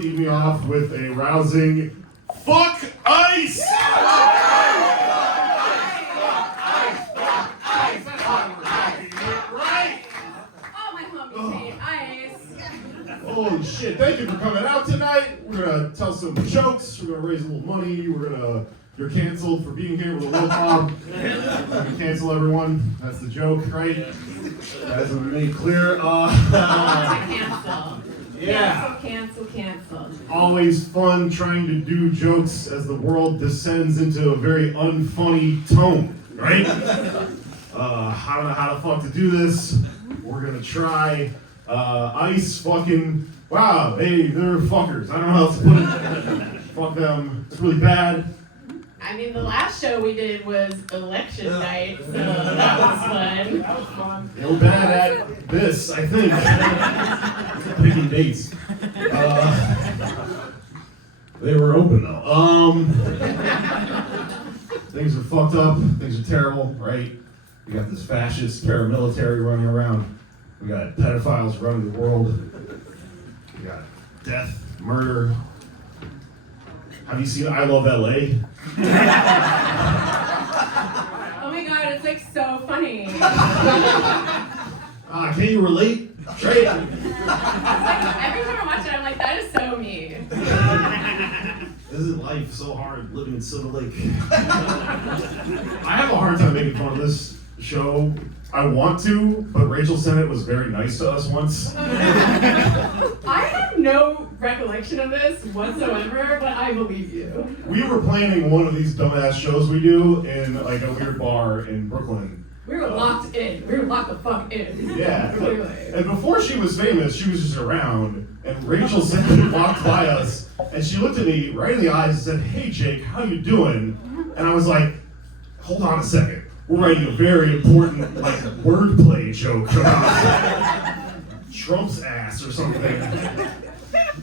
lead me off with a rousing fuck ice! Holy shit, thank you for coming out tonight. We're gonna tell some jokes, we're gonna raise a little money, you're canceled for being here with a little mob. We're gonna cancel everyone, that's the joke, right? That hasn't been made clear. Cancel. Yeah. Cancel. Always fun trying to do jokes as the world descends into a very unfunny tone, right? I don't know how the fuck to do this. We're gonna try. Ice fucking, wow, they're fuckers. I don't know how else to put it. Fuck them. It's really bad. I mean, the last show we did was election night, so that was fun. That was fun. They were bad at this, I think. Picking dates. They were open though. Things are fucked up. Things are terrible, right? We got this fascist paramilitary running around. We got pedophiles running the world. We got death, murder. Have you seen I Love LA? Oh my god, it's like so funny. Can you relate? Right? It's like, every time I watch it, I'm like, that is so me. Isn't life so hard living in Silver Lake? I have a hard time making fun of this show. I want to, but Rachel Sennett was very nice to us once. I have no recollection of this whatsoever, but I believe you. We were planning one of these dumbass shows we do in like a weird bar in Brooklyn. We were locked in. We were locked the fuck in. Yeah. Clearly. And before she was famous, she was just around, and Rachel Sennett walked by us, and she looked at me right in the eyes and said, "Hey Jake, how you doing?" And I was like, "Hold on a second. We're writing a very important, like, wordplay joke about Trump's ass or something."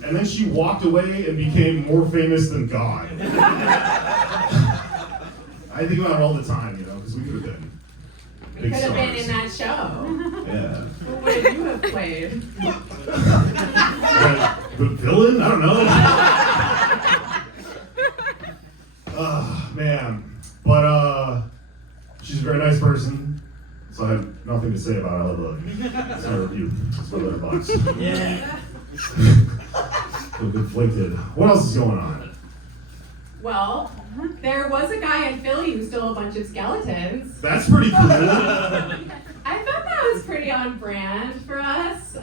And then she walked away and became more famous than God. I think about it all the time, because we could have been We big could have been stars. in that show. Yeah. Who would you have played? The villain? I don't know. Man. But, she's a very nice person, so I have nothing to say about it. I love her. It's my review. It's my letterbox. Yeah. I'm conflicted. What else is going on? Well, there was a guy in Philly who stole a bunch of skeletons. That's pretty cool. I thought that was pretty on brand for us.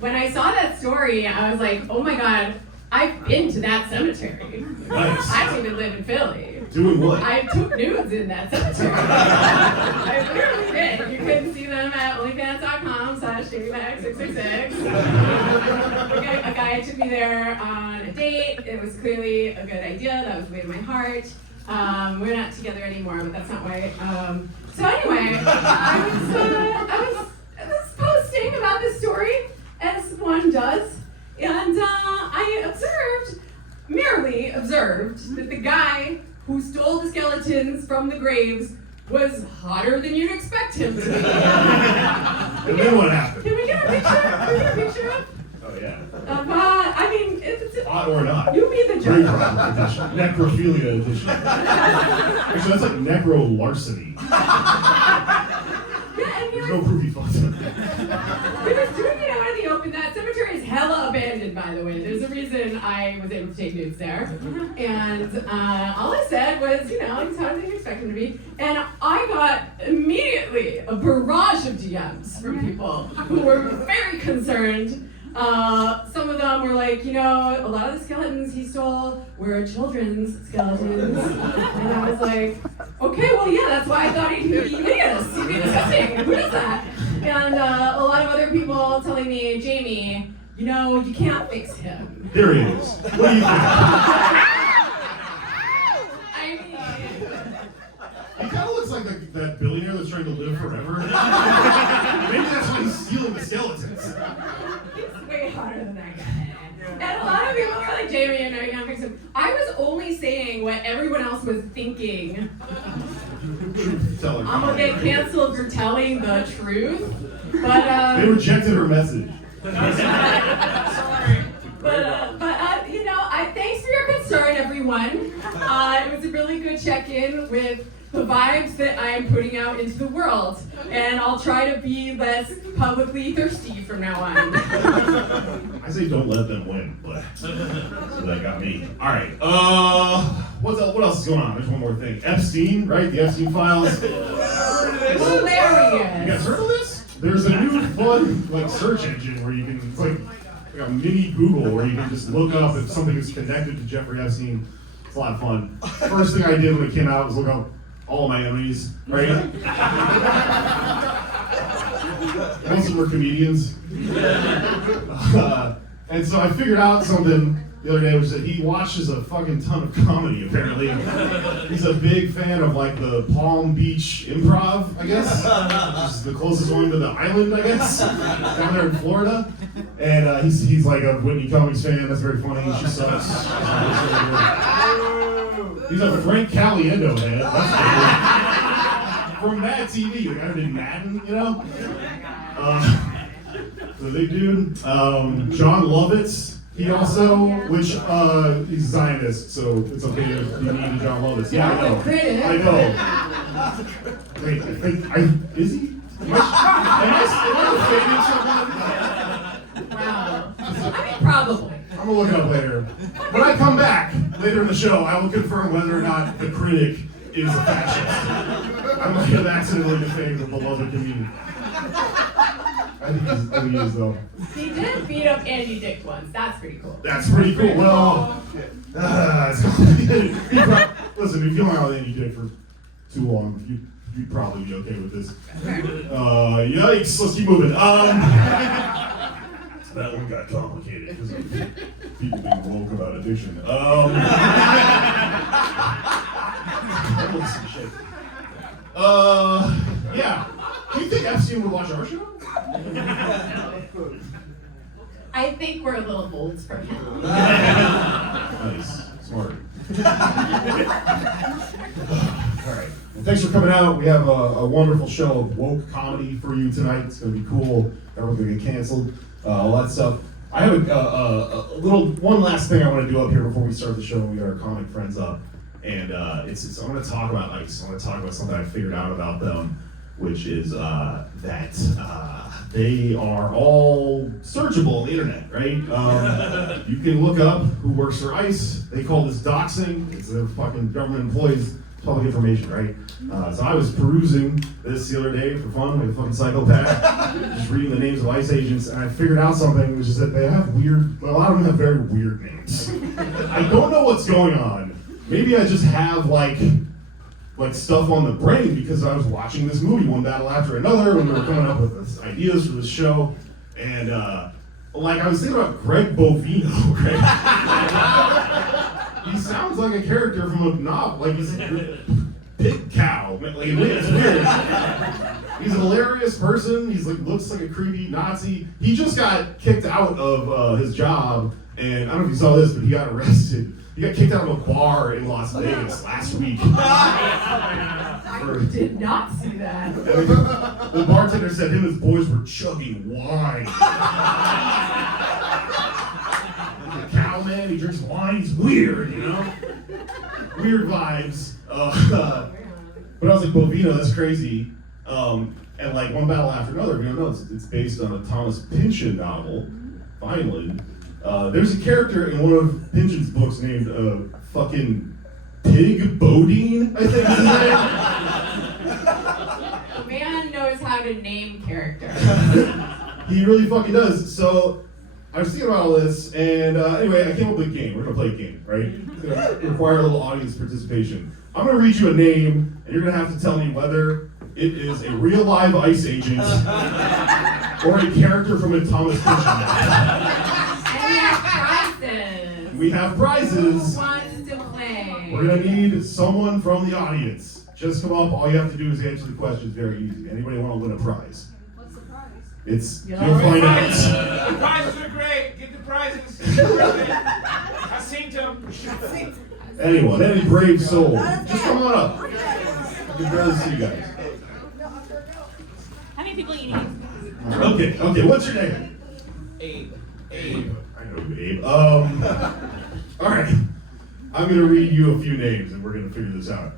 When I saw that story, I was like, oh my god, I've been to that cemetery. Nice. I don't even live in Philly. Doing what? I took nudes in that cemetery. I literally did. You can see them at onlyfans.com/daybag666. A guy took me there on a date. It was clearly a good idea. That was the way to my heart. We're not together anymore, but that's not why. So anyway, I was posting about this story, as one does, and I merely observed that the guy who stole the skeletons from the graves was hotter than you'd expect him to be. And then what happened? Can we get a picture? Can we get a picture Oh, yeah. of, it's Hot or not. you be the Very judge. proper edition. Necrophilia edition. Actually, that's like necro-larceny. Yeah, and he There's was, no proof he fucked him. he was doing it out in the open. That cemetery is hella abandoned, by the way. There's a reason I was able to take nudes there. And all I said was, he's hotter than you expect him to be. And I got immediately a barrage of DMs from people who were very concerned. Some of them were like, a lot of the skeletons he stole were children's skeletons. And I was like, okay, well, yeah, that's why I thought he'd be hideous. He'd be disgusting. Who does that? And a lot of other people telling me, Jamie, you can't fix him. Here he is. What do you think? I mean, He kind of looks like that billionaire that's trying to live forever. Maybe that's why he's stealing the skeletons. he's way hotter than that guy. And a lot of people were like, Jamie, you can't fix him. I was only saying what everyone else was thinking. Tell her. I'm gonna get canceled for telling the truth. But They rejected her message. but everyone. It was a really good check-in with the vibes that I am putting out into the world. And I'll try to be less publicly thirsty from now on. I say don't let them win, but so that got me. All right. What else is going on? There's one more thing. Epstein, right? The Epstein files. Hilarious. You guys heard of this? There's a new fun like search engine where you can. It's like a mini Google where you can just look up if something is connected to Jeffrey Epstein. It's a lot of fun. First thing I did when it came out was look up all of my enemies, right? Most of them were comedians. And so I figured out something the other day, which is that he watches a fucking ton of comedy, apparently. He's a big fan of like the Palm Beach Improv, I guess. Which is the closest one to the island, I guess, down there in Florida. And he's like a Whitney Cummings fan. That's very funny. She sucks. He's a Frank Caliendo head. That's from Mad TV, the guy who did Madden, you know? The big dude. John Lovitz. He also, which he's a Zionist, so it's okay to be mean to John Lovitz. Yeah, I know. I know. Wait, is he? Am I Wow. I mean, probably. I'm gonna look it up later. When I come back later in the show, I will confirm whether or not the critic is a fascist. I might have accidentally defamed the beloved comedian. I think he is though. He did beat up Andy Dick once. That's pretty cool. That's pretty cool. Well, it's complicated. Listen, if you hung out with Andy Dick for too long, you'd probably be okay with this. Yikes, let's keep moving. That one got complicated because of people being woke about addiction. Yeah. Do you think Epstein would watch our show? I think we're a little old for him. Nice. Smart. Alright. Well, thanks for coming out. We have a wonderful show of woke comedy for you tonight. It's going to be cool. Everyone's going to get canceled. All that stuff. I have one last thing I want to do up here before we start the show. We got our comic friends up. And I want to talk about something I figured out about them, which is that they are all searchable on the internet, right? You can look up who works for ICE. They call this doxing. It's their fucking government employees, public information, right? So I was perusing this the other day for fun like a fucking psychopath, just reading the names of ICE agents, and I figured out something, which is that they have a lot of them have very weird names. I don't know what's going on. Maybe I just have like stuff on the brain because I was watching this movie one battle after another when we were coming up with this ideas for this show, and I was thinking about Greg Bovino, right? He sounds like a character from a novel, like he's a pig cow. Like it's weird. He's a hilarious person. He's looks like a creepy Nazi. He just got kicked out of his job, and I don't know if you saw this, but he got arrested. He got kicked out of a bar in Las Vegas last week. I did not see that. The bartender said him and his boys were chugging wine. The cow man, he drinks wine, he's weird, you know? Weird vibes. But I was like, Bovino, that's crazy. And like one battle after another, it's based on a Thomas Pynchon novel, finally. There's a character in one of Pynchon's books named fucking Pig Bodine, I think is his name. The man knows how to name characters. He really fucking does. So I was thinking about all this, and anyway, I came up with a game. We're gonna play a game, right? It's gonna require a little audience participation. I'm gonna read you a name, and you're gonna have to tell me whether it is a real live ICE agent or a character from a Thomas Pynchon novel. We have prizes. Who wants to play? We're gonna need someone from the audience. Just come up. All you have to do is answer the questions. Very easy. Anybody want to win a prize? What's the prize? You'll find out. The prizes are great. Get the prizes. I seen them. Anyone, any brave soul, just come on up. I can barely see you guys. How many people you need? Okay. What's your name? Abe. I know you, Abe. All right. I I'm gonna read you a few names and we're gonna figure this out.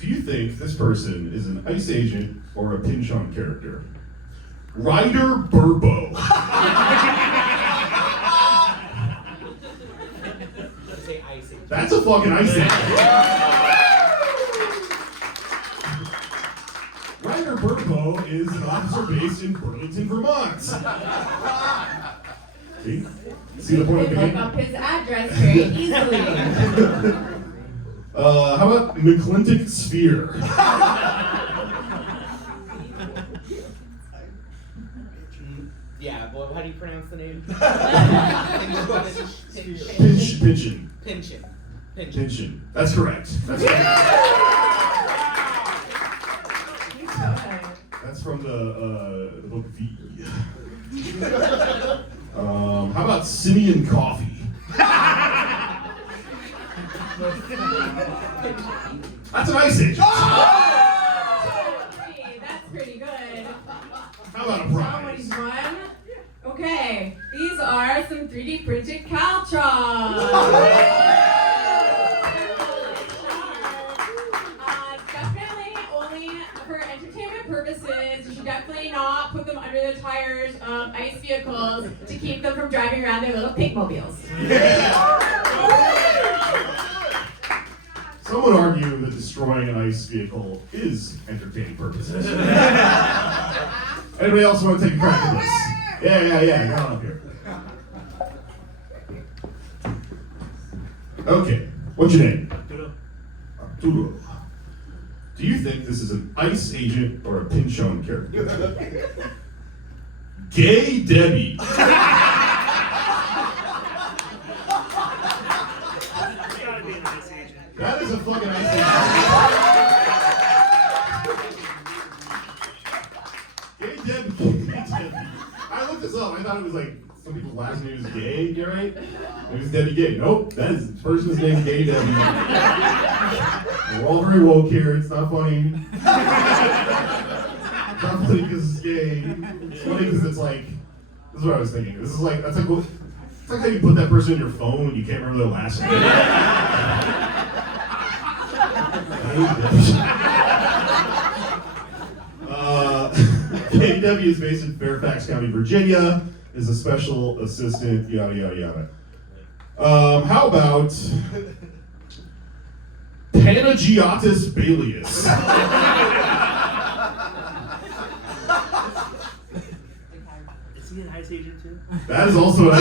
Do you think this person is an ICE agent or a Pinchon character? Ryder Burbo. Say icing. That's a fucking ICE agent. Ryder Burbo is an officer based in Burlington, Vermont. See? See the point of You the can look game? up his address very easily. How about McClintock Sphere? Yeah, well, how do you pronounce the name? Pinchin. Pinchin. Pinchin. That's correct. That's correct. That's from the book V. How about Simeon Coffee? That's an ice agent. That's pretty good. How about a Somebody's prize? won. Okay, these are some 3D printed Caltrons. Definitely only for entertainment purposes. You should definitely not put them under the tires of ICE vehicles to keep them from driving around their little pink mobiles. Some would argue that destroying an ice vehicle is entertaining purposes. Anybody else want to take a crack at this? Yeah. Come on up here. Okay. What's your name? Arturo. Do you think this is an ICE agent or a Pinchon character? Gay Debbie. That is a fucking ICE agent. Gay Debbie. I looked this up. I thought it was like some people's last name is Gay. You right? It was Debbie Gay. Nope. That is the person's name. Gay Debbie. We're all very woke here. It's not funny. It's not funny because it's gay. It's funny because it's like. This is what I was thinking. This is like that's like it's like how you put that person in your phone when you can't remember their last name. KW is based in Fairfax County, Virginia, is a special assistant, yada, yada, yada. How about Panagiotis Balius? Is he an ICE agent too? That is also an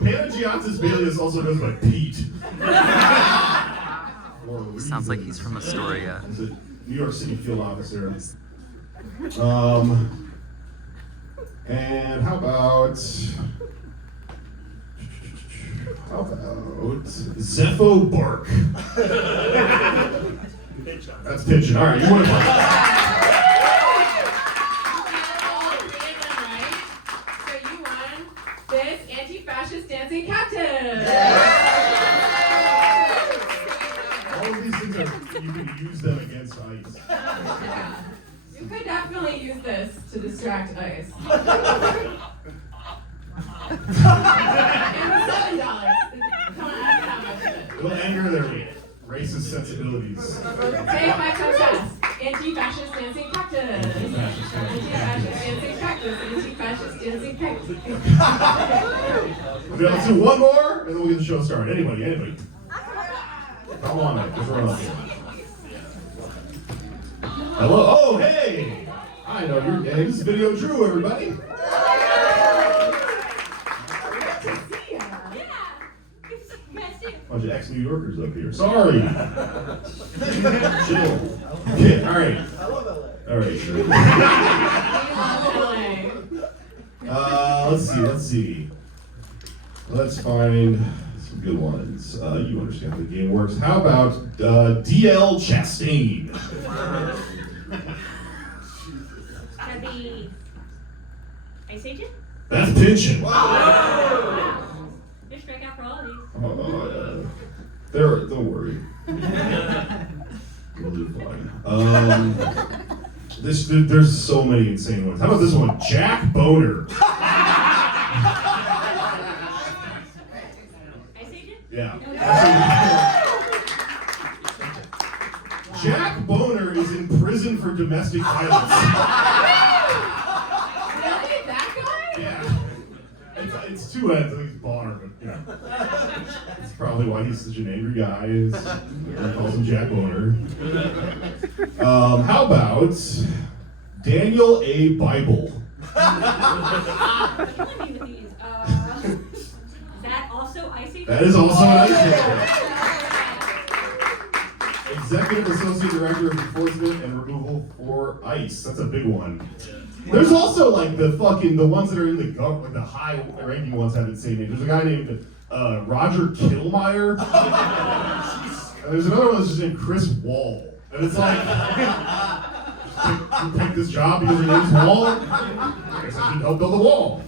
Panagiotis Balius also goes by Pete. Sounds like he's from Astoria. He's a New York City field officer. And how about Zepho Bark? That's pitching. All right, you want to play? All three of them right. So you won this anti-fascist dancing cactus. All of these things are, you can use them against ICE. Yeah. You could definitely use this to distract ICE. And $7. Come on, how much is it? It'll anger their racist sensibilities. Say it 5 times fast. Anti-fascist dancing cactus. Anti-fascist dancing cactus. Anti-fascist dancing cactus. Okay, let's do one more, and then we'll get the show started. Anybody? Come on, man. Just run up here. Hello. Oh, hey! I know you're gay. This is Video Drew, everybody. Bunch of ex-New Yorkers up here. Sorry. Chill. Okay, all right. All right. Let's see. Let's find some good ones. You understand how the game works. How about DL Chastain? That'd be Ice Agent? That's Pinchin. They strike out for all of these. Don't worry. We'll do fine. There's so many insane ones. How about this one? Jack Boner. Ice Agent? Yeah. Jack Boner is in prison for domestic violence. Really? That guy? Yeah. It's two heads. I think it's Bonner, but you know. That's probably why he's such an angry guy. Everyone calls him Jack Boner. How about Daniel A. Bible? Killing me with these. Is that also Ice Agent? That is also an Ice Agent. Executive Associate Director of Enforcement and Removal for ICE. That's a big one. There's also like the ones that are in the government, like the high-ranking ones have insane names. There's a guy named Roger Killmeyer. And there's another one that's just named Chris Wall. And it's like, you picked this job because your name's Wall? I guess I should help build a wall.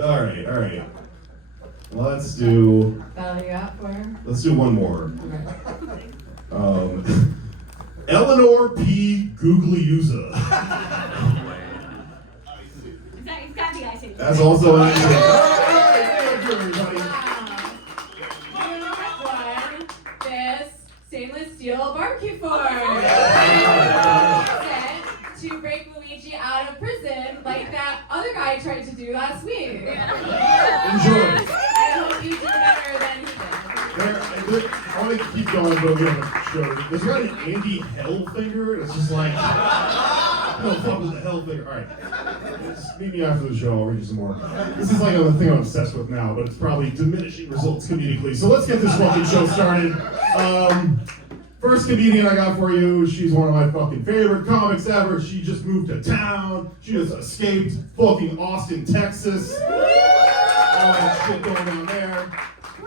All right. Let's do one more. Eleanor P. Gugliusa. It's gotta be Ice Agent. That's also an idea. All right, thank you, everybody. You won this stainless steel barbecue fork. To break Luigi out of prison like that other guy tried to do last week. Enjoy. I hope you do better than he did. I want to keep going, but we have a show. There's one Andy Hellfinger. It's just like, no, fuck with the Hellfinger. All right, just meet me after the show. I'll read you some more. This is like a thing I'm obsessed with now, but it's probably diminishing results comedically. So let's get this fucking show started. First comedian I got for you, she's one of my fucking favorite comics ever. She just moved to town. She just escaped fucking Austin, Texas. All that shit going on there.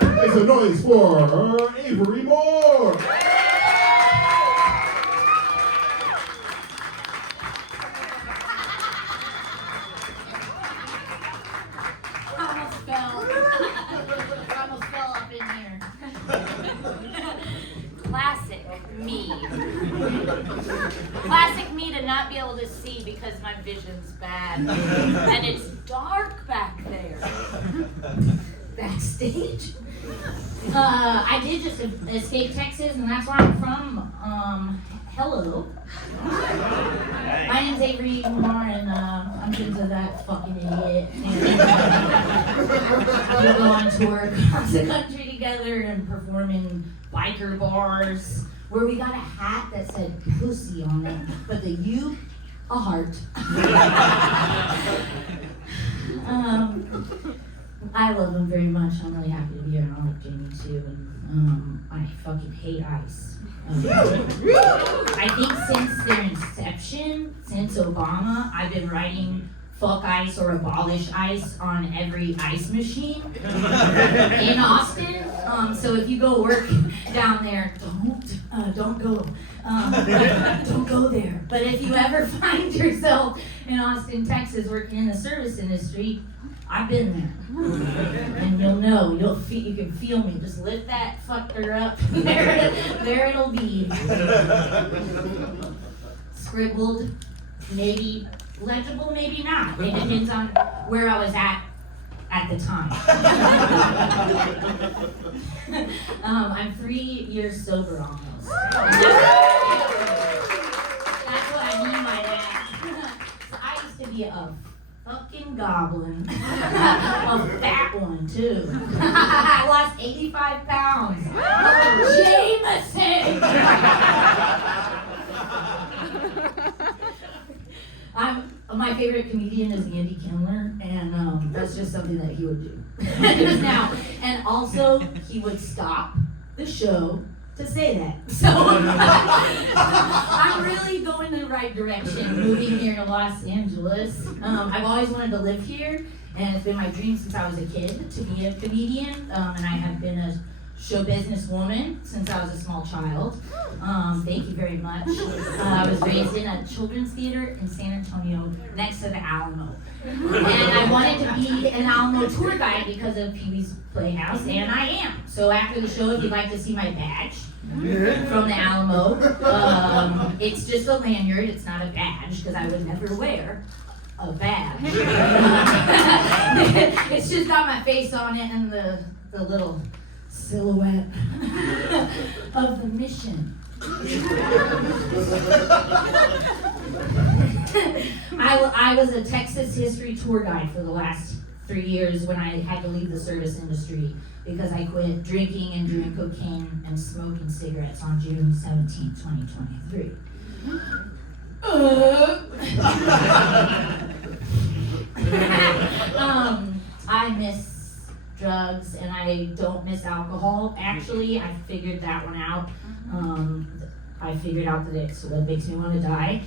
Make some noise for Avery Moore. I almost fell up in here. Classic me. Classic me to not be able to see because my vision's bad. And it's dark back there. Backstage? I did just escape Texas, and that's where I'm from. Hello. My name's Avery Moore, and I'm into that fucking idiot. And we go on tour across the country together and perform in biker bars where we got a hat that said pussy on it, but the U, a heart. I love them very much. I'm really happy to be here. I like Jamie too, and I fucking hate ICE. I think since their inception, since Obama, I've been writing fuck ICE or abolish ICE on every ICE machine in Austin. So if you go work down there, don't go. Don't go there. But if you ever find yourself in Austin, Texas, working in the service industry, I've been there. And you'll know, you can feel me. Just lift that fucker up. There it'll be. Scribbled, maybe legible, maybe not. It depends on where I was at the time. I'm 3 years sober almost. That's what I mean by that. So I used to be a fucking goblin. A fat one, too. I lost 85 pounds. Jameson! My favorite comedian is Andy Kindler, and that's just something that he would do. Just now. And also, he would stop the show to say that. So, I'm really going in the right direction, moving here to Los Angeles. I've always wanted to live here, and it's been my dream since I was a kid to be a comedian, and I have been a show business woman since I was a small child. Thank you very much. I was raised in a children's theater in San Antonio next to the Alamo. And I wanted to be an Alamo tour guide because of Pee-wee's Playhouse, and I am. So after the show, if you'd like to see my badge from the Alamo, it's just a lanyard, it's not a badge, because I would never wear a badge. It's just got my face on it and the little silhouette of the mission. I was a Texas history tour guide for the last 3 years when I had to leave the service industry because I quit drinking and doing cocaine and smoking cigarettes on June 17, 2023. I miss drugs and I don't miss alcohol. Actually, I figured that one out. I figured out that that makes me want to die.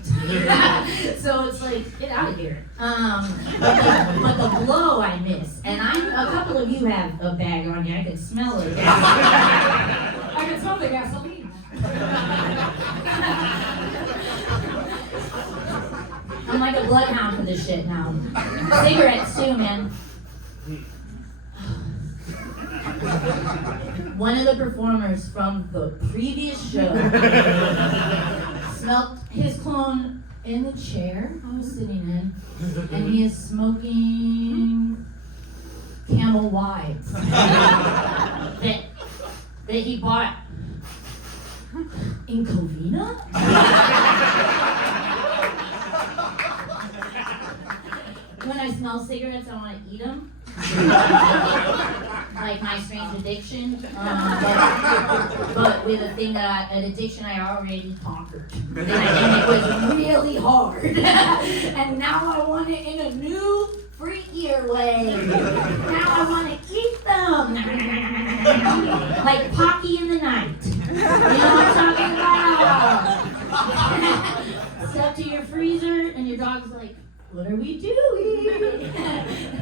So it's like, get out of here. But the blow I miss. And a couple of you have a bag on you. I can smell it. I can smell the gasoline. I'm like a bloodhound for this shit now. Cigarettes too, man. One of the performers from the previous show smelled his cologne in the chair I was sitting in, and he is smoking Camel Whites that he bought in Covina. When I smell cigarettes, I want to eat them. Like my strange addiction, but with a thing an addiction I already conquered. And it was really hard. And now I want it in a new, freakier way. Now I want to eat them. Like Pocky in the Night. You know what I'm talking about? Step to your freezer and your dog's like, what are we doing?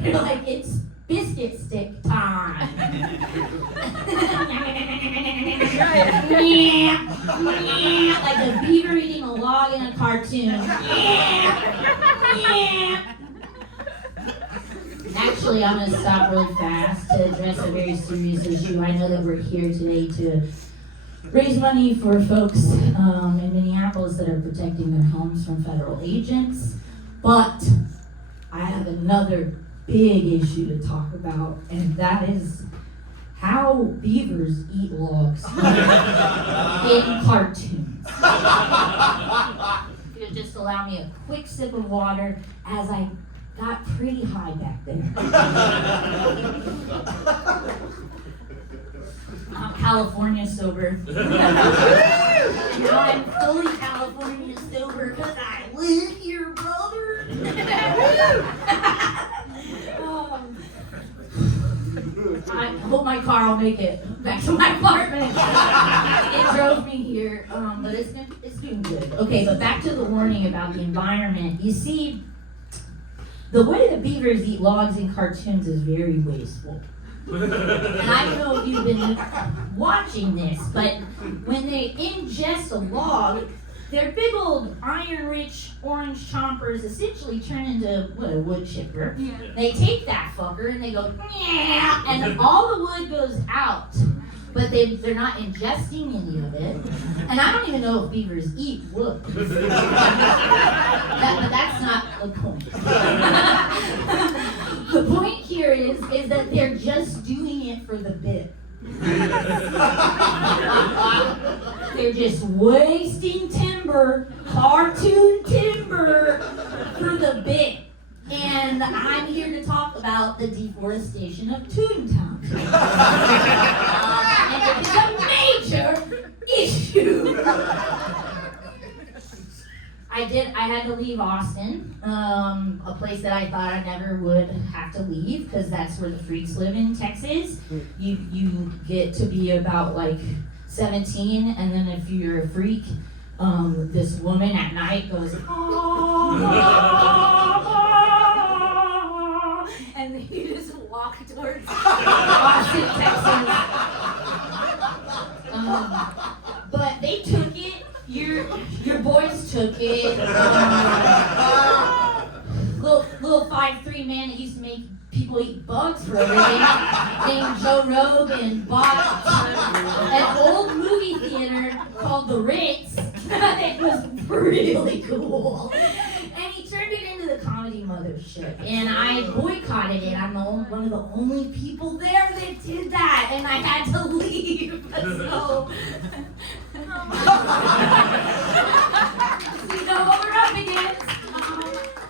You're like, it's biscuit stick time. Like a beaver eating a log in a cartoon. Actually, I'm going to stop really fast to address a very serious issue. I know that we're here today to raise money for folks in Minneapolis that are protecting their homes from federal agents. But I have another big issue to talk about, and that is how beavers eat logs in cartoons. If you'll just allow me a quick sip of water as I got pretty high back there. I'm California sober. Now I'm fully California sober because I live here, brother. I hope my car will make it back to my apartment. It drove me here, but it's doing good. Okay, but back to the warning about the environment. You see, the way the beavers eat logs in cartoons is very wasteful. And I don't know if you've been watching this, but when they ingest a log, their big old iron-rich orange chompers essentially turn into, a wood chipper. Yeah. They take that fucker and they go, yeah, and all the wood goes out, but they're not ingesting any of it. And I don't even know if beavers eat wood. But that's not the point. The point here is that they're just doing it for the bit. They're just wasting timber, cartoon timber, for the bit. And I'm here to talk about the deforestation of Toontown. And it's a major issue. I had to leave Austin, a place that I thought I never would have to leave, because that's where the freaks live in Texas. You get to be about like 17, and then if you're a freak, this woman at night goes, and you just walk towards Austin, Texas. took it. Little 5'3" man that used to make people eat bugs for a living, named Joe Rogan, bought an old movie theater called the Ritz. It was really cool. And he turned it into the comedy mothership. And I boycotted it. I'm one of the only people there that did that. And I had to leave. So, you know what we're up against.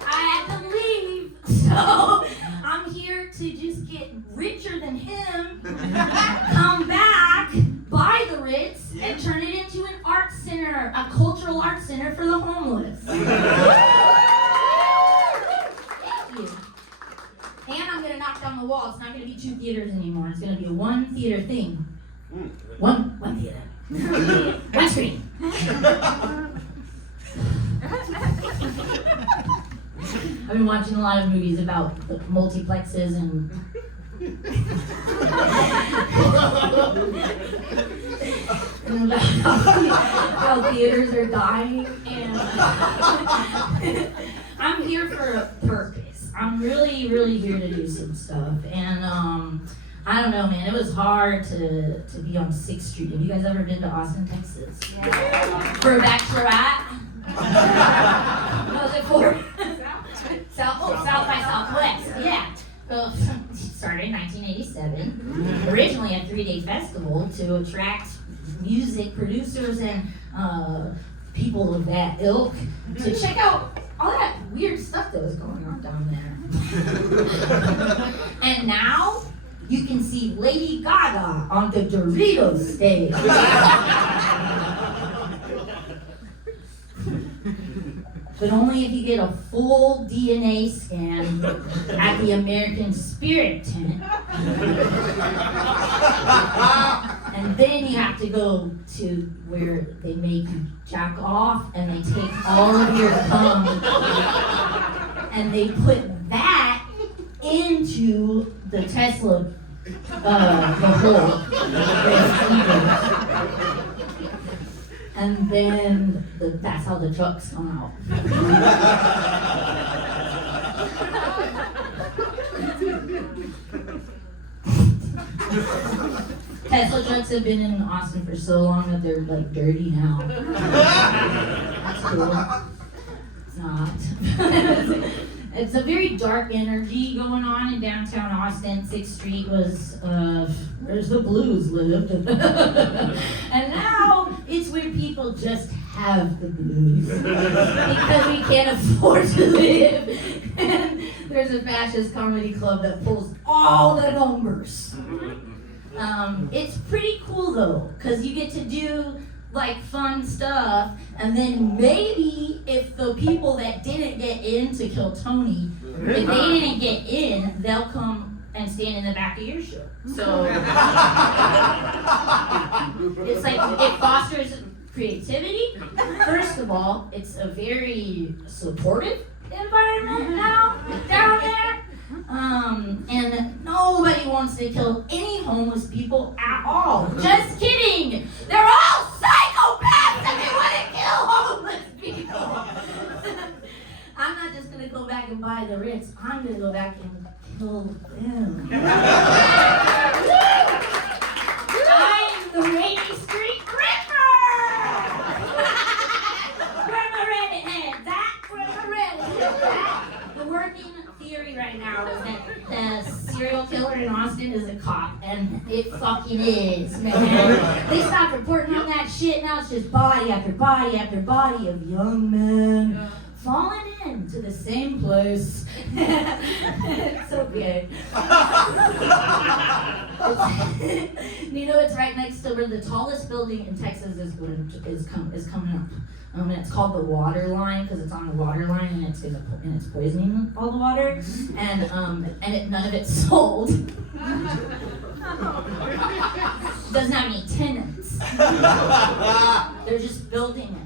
I had to leave. So I'm here to just get richer than him, come back, buy the Ritz, and turn it into an art center, a cultural art center for the homeless. Thank you. And I'm gonna knock down the wall. It's not gonna be 2 theaters anymore. It's gonna be a 1 theater thing. One theater. One screen. I've been watching a lot of movies about the multiplexes and and about how theaters are dying, and I'm here for a purpose. I'm really, really here to do some stuff, and I don't know, man, it was hard to be on 6th Street. Have you guys ever been to Austin, Texas? Yeah. For a bachelorette? Was it for? South by Southwest, yeah. Well, started in 1987, originally a 3-day festival to attract music producers and people of that ilk to check out all that weird stuff that was going on down there. And now you can see Lady Gaga on the Doritos stage. But only if you get a full DNA scan at the American Spirit tent. And then you have to go to where they make you jack off and they take all of your cum and they put that into the Tesla, the hole. And then that's how the trucks come out. Tesla trucks have been in Austin for so long that they're like dirty now. That's cool. It's not. It's a very dark energy going on in downtown Austin. 6th Street was, where's the blues lived. And now it's where people just have the blues. Because we can't afford to live. And there's a fascist comedy club that pulls all the numbers. It's pretty cool though, because you get to do like fun stuff, and then maybe if the people that didn't get in to kill Tony, if they didn't get in, they'll come and stand in the back of your show. So it's like it fosters creativity. First of all, it's a very supportive environment now down there. And nobody wants to kill any homeless people at all. Just kidding! They're all psychopaths and they want to kill homeless people! I'm not just gonna go back and buy the Ritz, I'm gonna go back and kill them. I'm the Rainy Street Ripper! Grandma Redhead, that Grandma Redhead. The working theory right now is that the serial killer in Austin is a cop, and it fucking is, man. They stopped reporting on that shit, now it's just body after body after body of young men falling into the same place. It's okay. You know, it's right next to where the tallest building in Texas is coming up. And it's called the Water Line because it's on the water line and it's poisoning all the water. And none of it's sold. Doesn't have any tenants. They're just building it.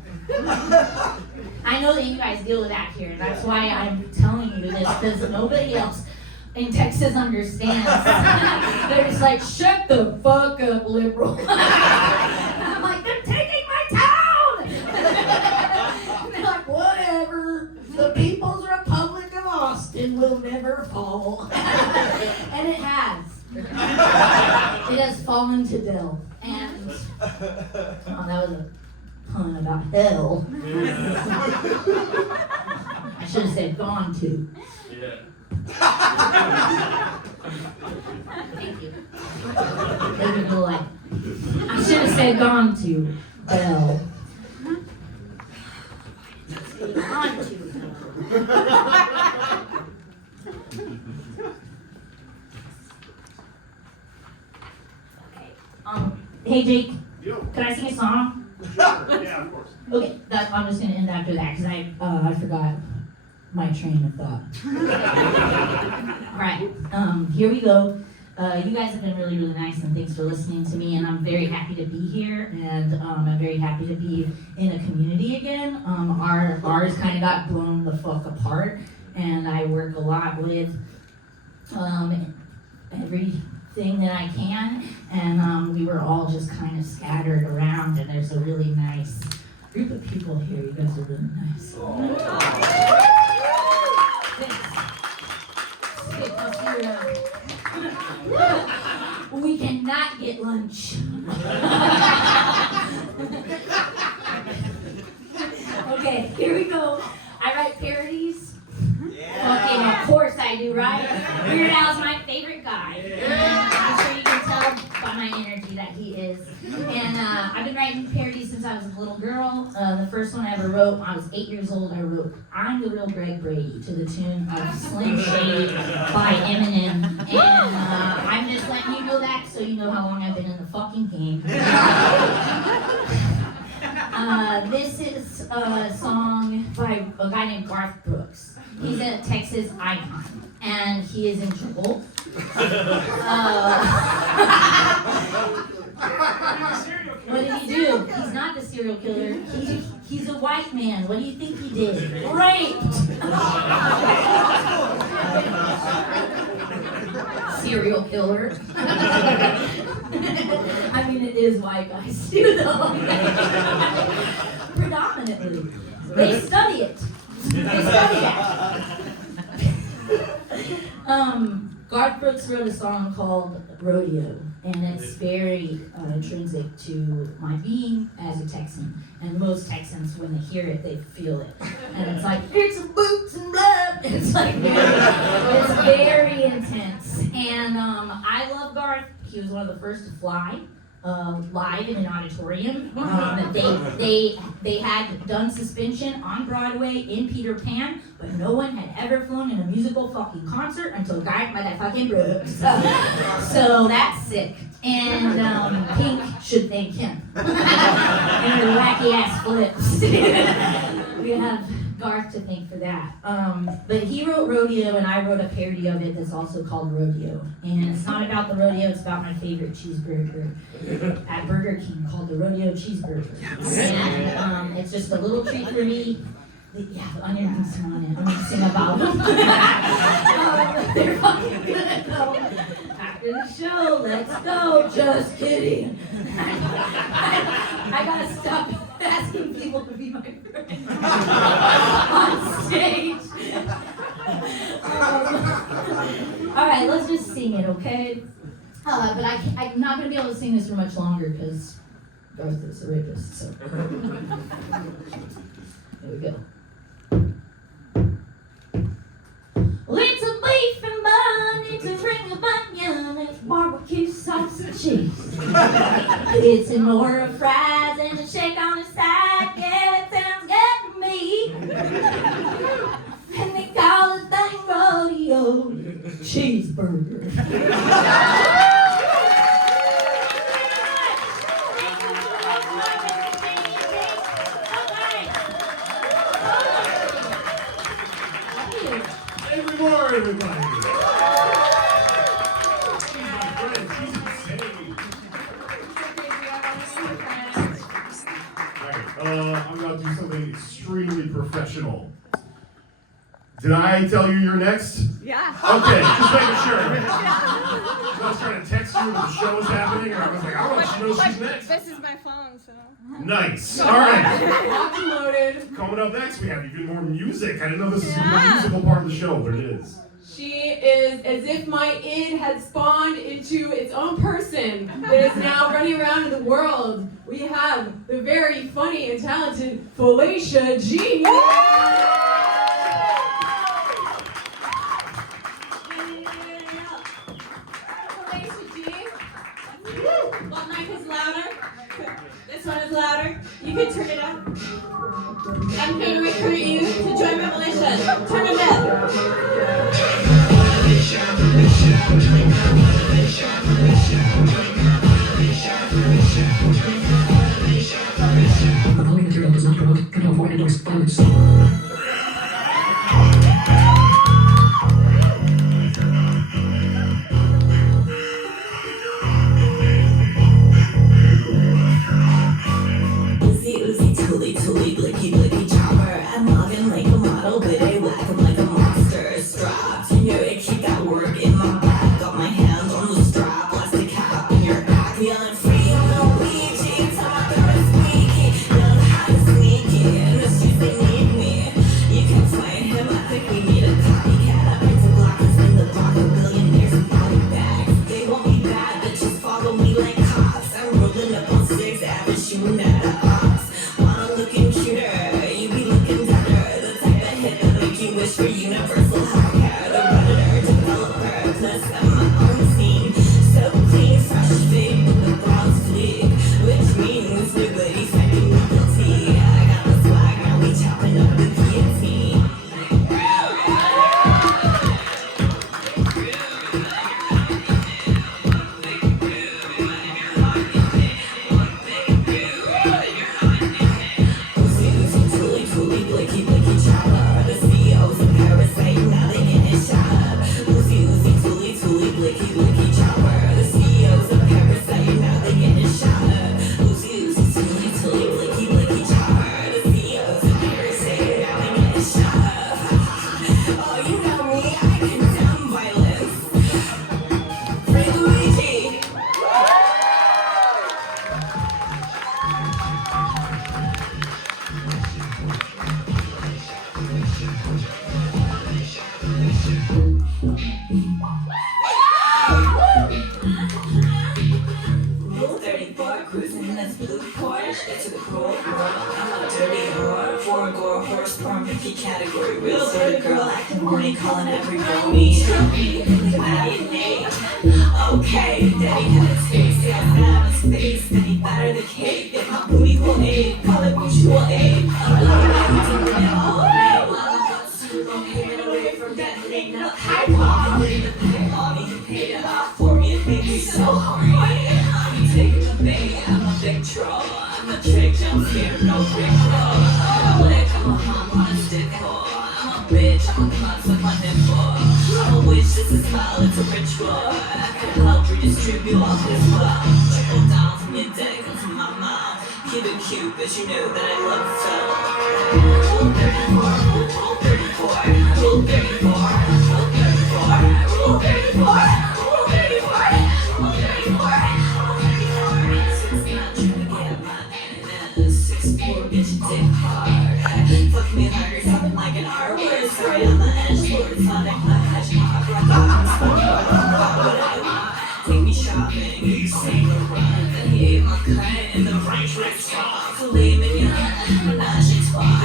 I know that you guys deal with that here. That's why I'm telling you this, because nobody else in Texas understands. They're just like, shut the fuck up, liberal. And I'm like, they're taking my town! And they're like, the People's Republic of Austin will never fall. And it has. It has fallen to Dell. And oh, that was a pun about hell. I should have said gone to. Thank you. They would go like, I should have said gone to Bell. Gone to Bell. Okay. Hey Jake, can I sing a song? Yeah, of course. Okay, I'm just gonna end after that because I forgot my train of thought. All right, here we go. You guys have been really, really nice, and thanks for listening to me. And I'm very happy to be here, and I'm very happy to be in a community again. Ours kind of got blown the fuck apart, and I work a lot with everything that I can, and we were all just kind of scattered around, and there's a really nice group of people here. You guys are really nice. We cannot get lunch. Okay, here we go. I write parodies. Okay, of course I do, right? Weird Al's my favorite guy. I'm sure you can tell by my energy that he is. And I've been writing parodies since I was a little girl. The first one I ever wrote, when I was 8 years old, I wrote I'm the Real Greg Brady to the tune of Slim Shady by Eminem. And I'm just letting you know that so you know how long I've been in the fucking game. This is a song by a guy named Garth Brooks. He's a Texas icon, and he is in trouble. What did he do? He's not the serial killer. He's a white man. What do you think he did? Raped! Serial killer. I mean, it is white guys too, though. Predominantly. They study it. They study that. Garth Brooks wrote a song called Rodeo, and it's very intrinsic to my being as a Texan. And most Texans, when they hear it, they feel it. And it's like, it's some boots and blood. It's like, it's very intense. And I love Garth. He was one of the first to fly live in an auditorium. They had done Suspension on Broadway in Peter Pan, but no one had ever flown in a musical fucking concert until Garth motherfucking Brooks. So that's sick. And Pink should thank him. And her wacky ass flips. We have Garth to thank for that. But he wrote Rodeo, and I wrote a parody of it that's also called Rodeo. And it's not about the rodeo, it's about my favorite cheeseburger at Burger King called the Rodeo Cheeseburger. And it's just a little treat for me. Yeah, the onion rings on it. I'm gonna sing about them. They're fucking good though. After the show, let's go. Just kidding. I gotta stop asking people to be my friend on stage. All right, let's just sing it, okay? But I'm not gonna be able to sing this for much longer because Garth is a rapist. So here we go. Well, it's a beef and bun, it's a ring of onion, it's barbecue sauce and cheese. It's an order of fries and a shake on the side, yeah, it sounds good to me. And they call this thing Rodeo Cheeseburger. Everybody. She's my friend. She's insane. Alright, I'm about to do something extremely professional. Did I tell you you're next? Yeah. Okay, just making sure. I was trying to text you when the show was happening, or I was like, I don't know if she knows she's next. This is my phone, so. Nice. All right. Locked and loaded. Coming up next, we have even more music. I didn't know this was going to be a musical part of the show, but it is. She is as if my id had spawned into its own person that is now running around in the world. We have the very funny and talented Felicia G. What mic is louder? This one is louder. You can turn it up. I'm here to recruit you to join Revelation. Turn it up. The following material does not promote, condone, or endorse violence. Uzi, tooly, blicky, blicky chopper. I'm loving like a model, but I whack him like a monster. Strapped, you know it, keep that work in my back. Got my hands on the strap, plastic cap in your back. Feeling free on the Ouija, tell my car squeaky. Young, high, sneaky, in the streets they need me. You can find him, I think we need a copycat. I bring some blockers in the block of billionaires and body bags. They won't be bad, but just follow me like cops. I'm rolling up on 6th Avenue, shooting at the ops. Wanna looking cuter, you be looking better. The type of hit that make you wish for universal healthcare. The redditor, developer, plus I'm my own scene. So clean, fresh fit with the bronze fleek, which means nobody finding me guilty. I got the swag, now we chopping up the guillotine. Uzi, tooly, blicky, blicky chopper. The CEO's a parasite, now they getting shot up. Uzi, tooly, blicky, blicky chopper. The CEO's a parasite, now they getting shot up. Uzi, tooly, blicky, blicky chopper. The CEO's a parasite, now they getting shot up. Oh, you know me, I condemn violence. Free Luigi. Rule 34, cruising in this blue Porsche. It's a cool world, I'm a dirty whore. 4 gore, horse porn, picky category. Real sort of girl, acting horny, calling every girl me. Trophy, Maddie and Nate. Okay, daddy had a space, yeah, I have a space. Then he battered the cake, get my booty will aid. Call it mutual aid. I love it, all night. Get away from detonating up high bomb. Ready to pay off, you can pay it off for me. It makes me so horny. I'm taking the bait, I'm a big troll. I'm a trick, jump scare, no big roll. I'm a hump on a stick hole. I'm a bitch, I'm a cunt, suck my nipple. I'm a witch, this is foul, it's a ritual. I can help redistribute all this wealth. Trickle down from your dick into my mouth. Keep it cute, but you know that I love film. Rule 34, rule 34, rule 34, rule 34, rule 34, rule 34, rule 34, rule 34. 6 not trying to get my ass. 6'4", get your dick hard. Fuck me harder, something like an R word. Sorry, on the edge, Lord, sonic, my hedgehog. What I want. Take me shopping, Saint Laurent. Then he ate my cut in the French restaurant. Filet mignon, menage a trois.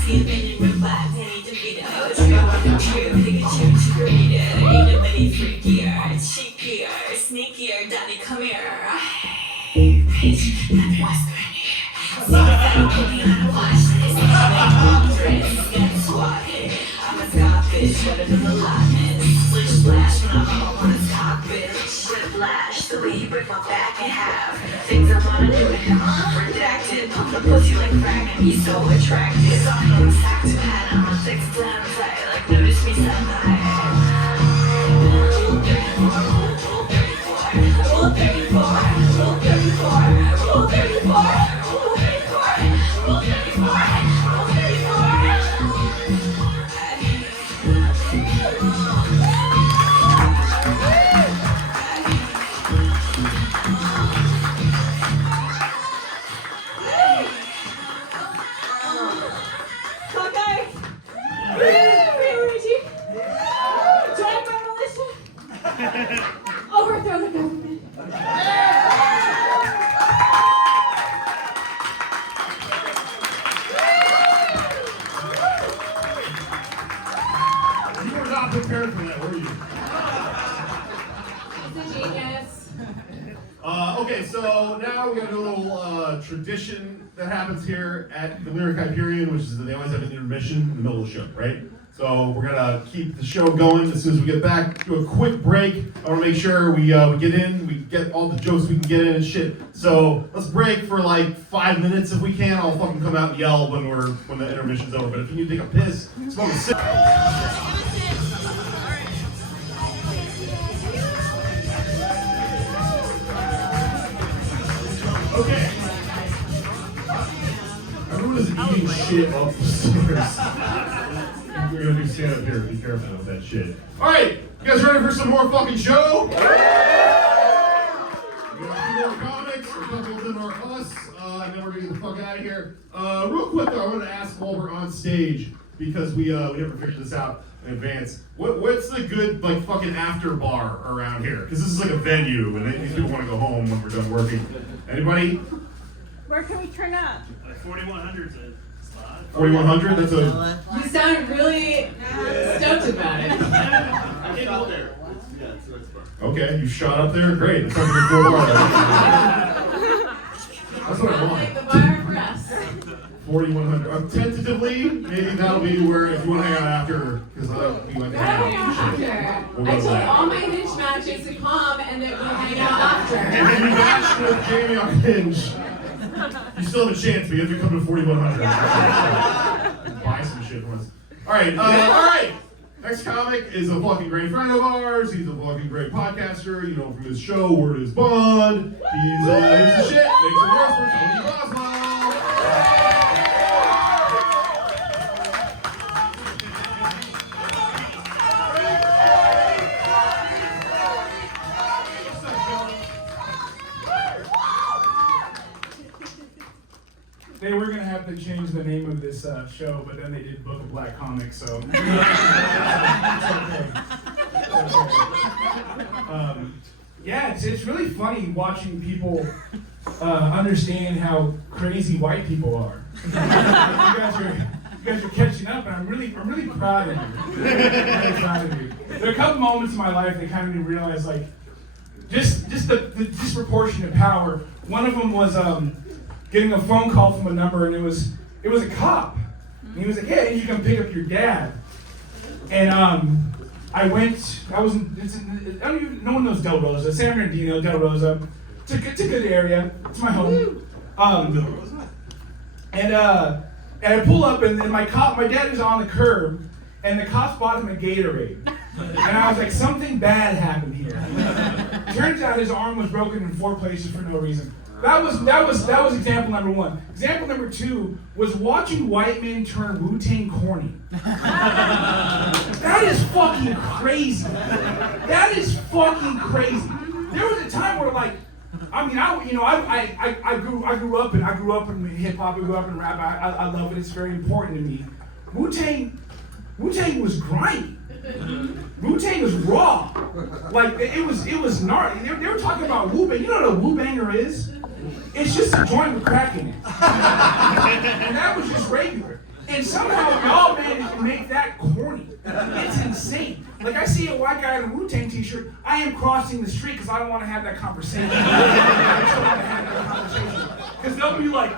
Skipping and rib back, Danny DeVito. True, Pikachu, Cheerleader. Ain't nobody freakier, cheekier, sneakier. Daddy, come here. Bitch, nothing was going here. See that I'm putting on a watch list. Guess what? I'm a Scottish, better than the Latin. Splish splash when I'm up on his cockpit. Whiplash, the way you break my back in half. Things I wanna do to him, redacted. Pump the pussy like crack and he's so attractive. I'm sacked to pad, I'm a thick slam tight. Like notice me sometime. Rule 34, rule 34, rule 34, rule 34, rule 34, rule 34, rule 34, rule 34. Overthrow the government. You were not prepared for that, were you? He's a genius. Okay, so now we got a little tradition that happens here at the Lyric Hyperion, which is that they always have an intermission in the middle of the show, right? So we're gonna keep the show going as soon as we get back. Do a quick break. I wanna make sure we get in, we get all the jokes we can get in and shit. So let's break for like 5 minutes if we can. I'll fucking come out and yell when the intermission's over. But if you need to take a piss, smoke a cigarette. Okay. Everyone is eating shit up the stairs. We're gonna do stand up here. Be careful with that shit. Alright, you guys ready for some more fucking show? We got a few more comics, a couple of them are us, and then we're gonna get the fuck out of here. Real quick though, I want to ask while we're on stage, because we never figured this out in advance. What's the good like fucking after bar around here? Because this is like a venue, and these people want to go home when we're done working. Anybody? Where can we turn up? 4100's a spot. 4100? That's a. You sound really stoked about it. I can't go there. Yeah, it's a nice bar. Okay, you shot up there? Great. That's like a cool bar. That's what I Sounds want. like the bar for us. 4100. Tentatively, maybe that'll be where if you want to hang out after, because we like to Gotta hang out hang out. after. We'll I go to told that. all my Hinge matches to come and that we'll hang out after. And then you matched with Jamie on Hinge. You still have a chance, but you have to come to 4100. Buy some shit from us. Alright, alright. Next comic is a fucking great friend of ours. He's a fucking great podcaster. You know him from his show, Word is Bond. He's the shit. Make some noise for Tony Boswell. They were gonna have to change the name of this show, but then they did Book of Black Comics, so it's okay. It's okay. Yeah, it's really funny watching people understand how crazy white people are. You guys are catching up, and I'm really proud of you. I'm really proud of you. There are a couple moments in my life that kind of made me realize, like, just the disproportionate power. One of them was getting a phone call from a number, and it was a cop. And he was like, "Hey, you come pick up your dad." And I went. I don't even. No one knows Del Rosa. San Bernardino, Del Rosa. It's a good area. It's my home. And I pull up, and then my dad is on the curb, and the cops bought him a Gatorade. And I was like, something bad happened here. Turns out his arm was broken in 4 places for no reason. That was example number 1. Example number 2 was watching white men turn Wu-Tang corny. That is fucking crazy. That is fucking crazy. There was a time where, like, I grew up in hip hop. I grew up in rap. I love it. It's very important to me. Wu-Tang was grimy. Wu-Tang was raw. Like it was gnarly. They were talking about Wu-Bang. You know what a Wu-Banger is? It's just a joint with crack in it. And that was just regular. And somehow y'all managed to make that corny. It's insane. Like I see a white guy in a Wu-Tang t-shirt, I am crossing the street because I don't want to have that conversation. I just don't want to have that conversation. Because they'll be like,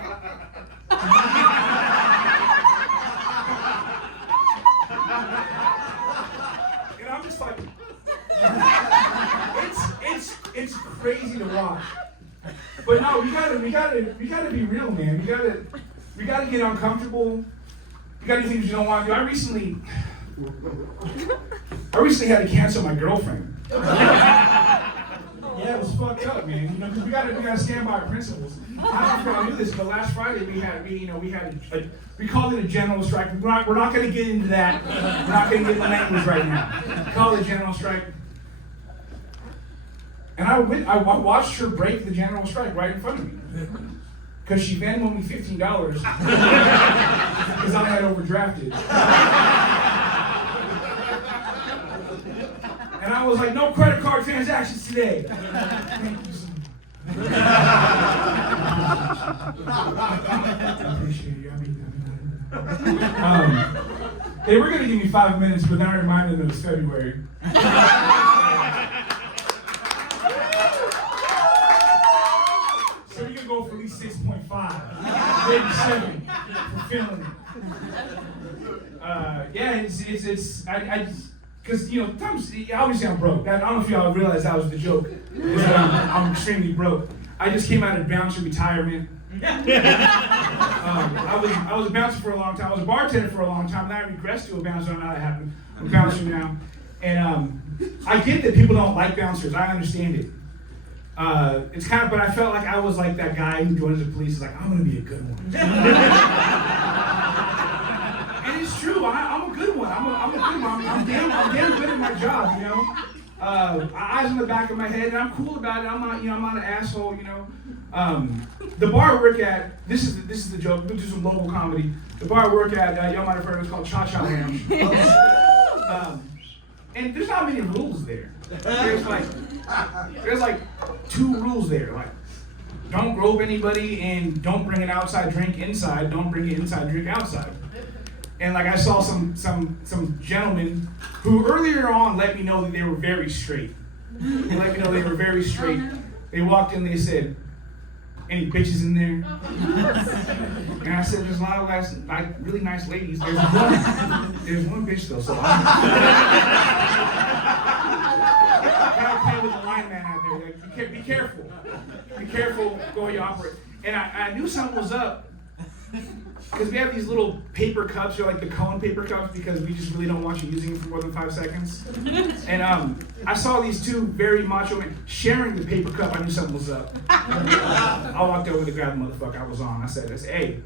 and I'm just like, it's crazy to watch. But no, we gotta be real, man. We gotta get uncomfortable. You gotta do things you don't want to do. I recently had to cancel my girlfriend. Yeah, it was fucked up, man. You know, because we gotta stand by our principles. I don't know if y'all knew this, but last Friday we called it a general strike. We're not gonna get into that. We're not gonna get into language right now. We called it a general strike. And I watched her break the general strike right in front of me. Because she Venmoed me $15 because I had overdrafted. And I was like, no credit card transactions today. Thank you so much. I appreciate you. They were gonna give me 5 minutes, but then I reminded them it was February. So you're gonna go for at least 6.5, maybe 7 for feeling it. Yeah, because times obviously I'm broke. I don't know if y'all realize that was the joke. Is that I'm extremely broke. I just came out of bouncer retirement. I was a bouncer for a long time. I was a bartender for a long time. Then I regressed to a bouncer. I don't know how that happened. I'm a bouncer now, and I get that people don't like bouncers. I understand it. It's kind of, but I felt like I was like that guy who joins the police. Is like, I'm gonna be a good one. And it's true. I'm a good one. I'm a good one. I'm damn good at my job. Eyes on the back of my head, and I'm cool about it. I'm not an asshole. The bar I work at, this is the joke. We'll do some local comedy. The bar I work at, y'all might have heard of it, it's called Cha Cha Lounge. And there's not many rules there. There's like 2 rules there. Like, don't rope anybody, and don't bring an outside drink inside. Don't bring an inside drink outside. And like I saw some gentlemen who earlier on let me know that they were very straight. They let me know they were very straight. They walked in, they said, any bitches in there? And I said, there's a lot of really nice ladies. There's one bitch though, so I'm gotta play with the lineman out there. Like, be careful. Be careful, go where you operate. And I knew something was up. Because we have these little paper cups, or like the cone paper cups, because we just really don't want you using them for more than 5 seconds. And I saw these 2 very macho men sharing the paper cup. I knew something was up. I walked over to grab the motherfucker I was on. I said, hey,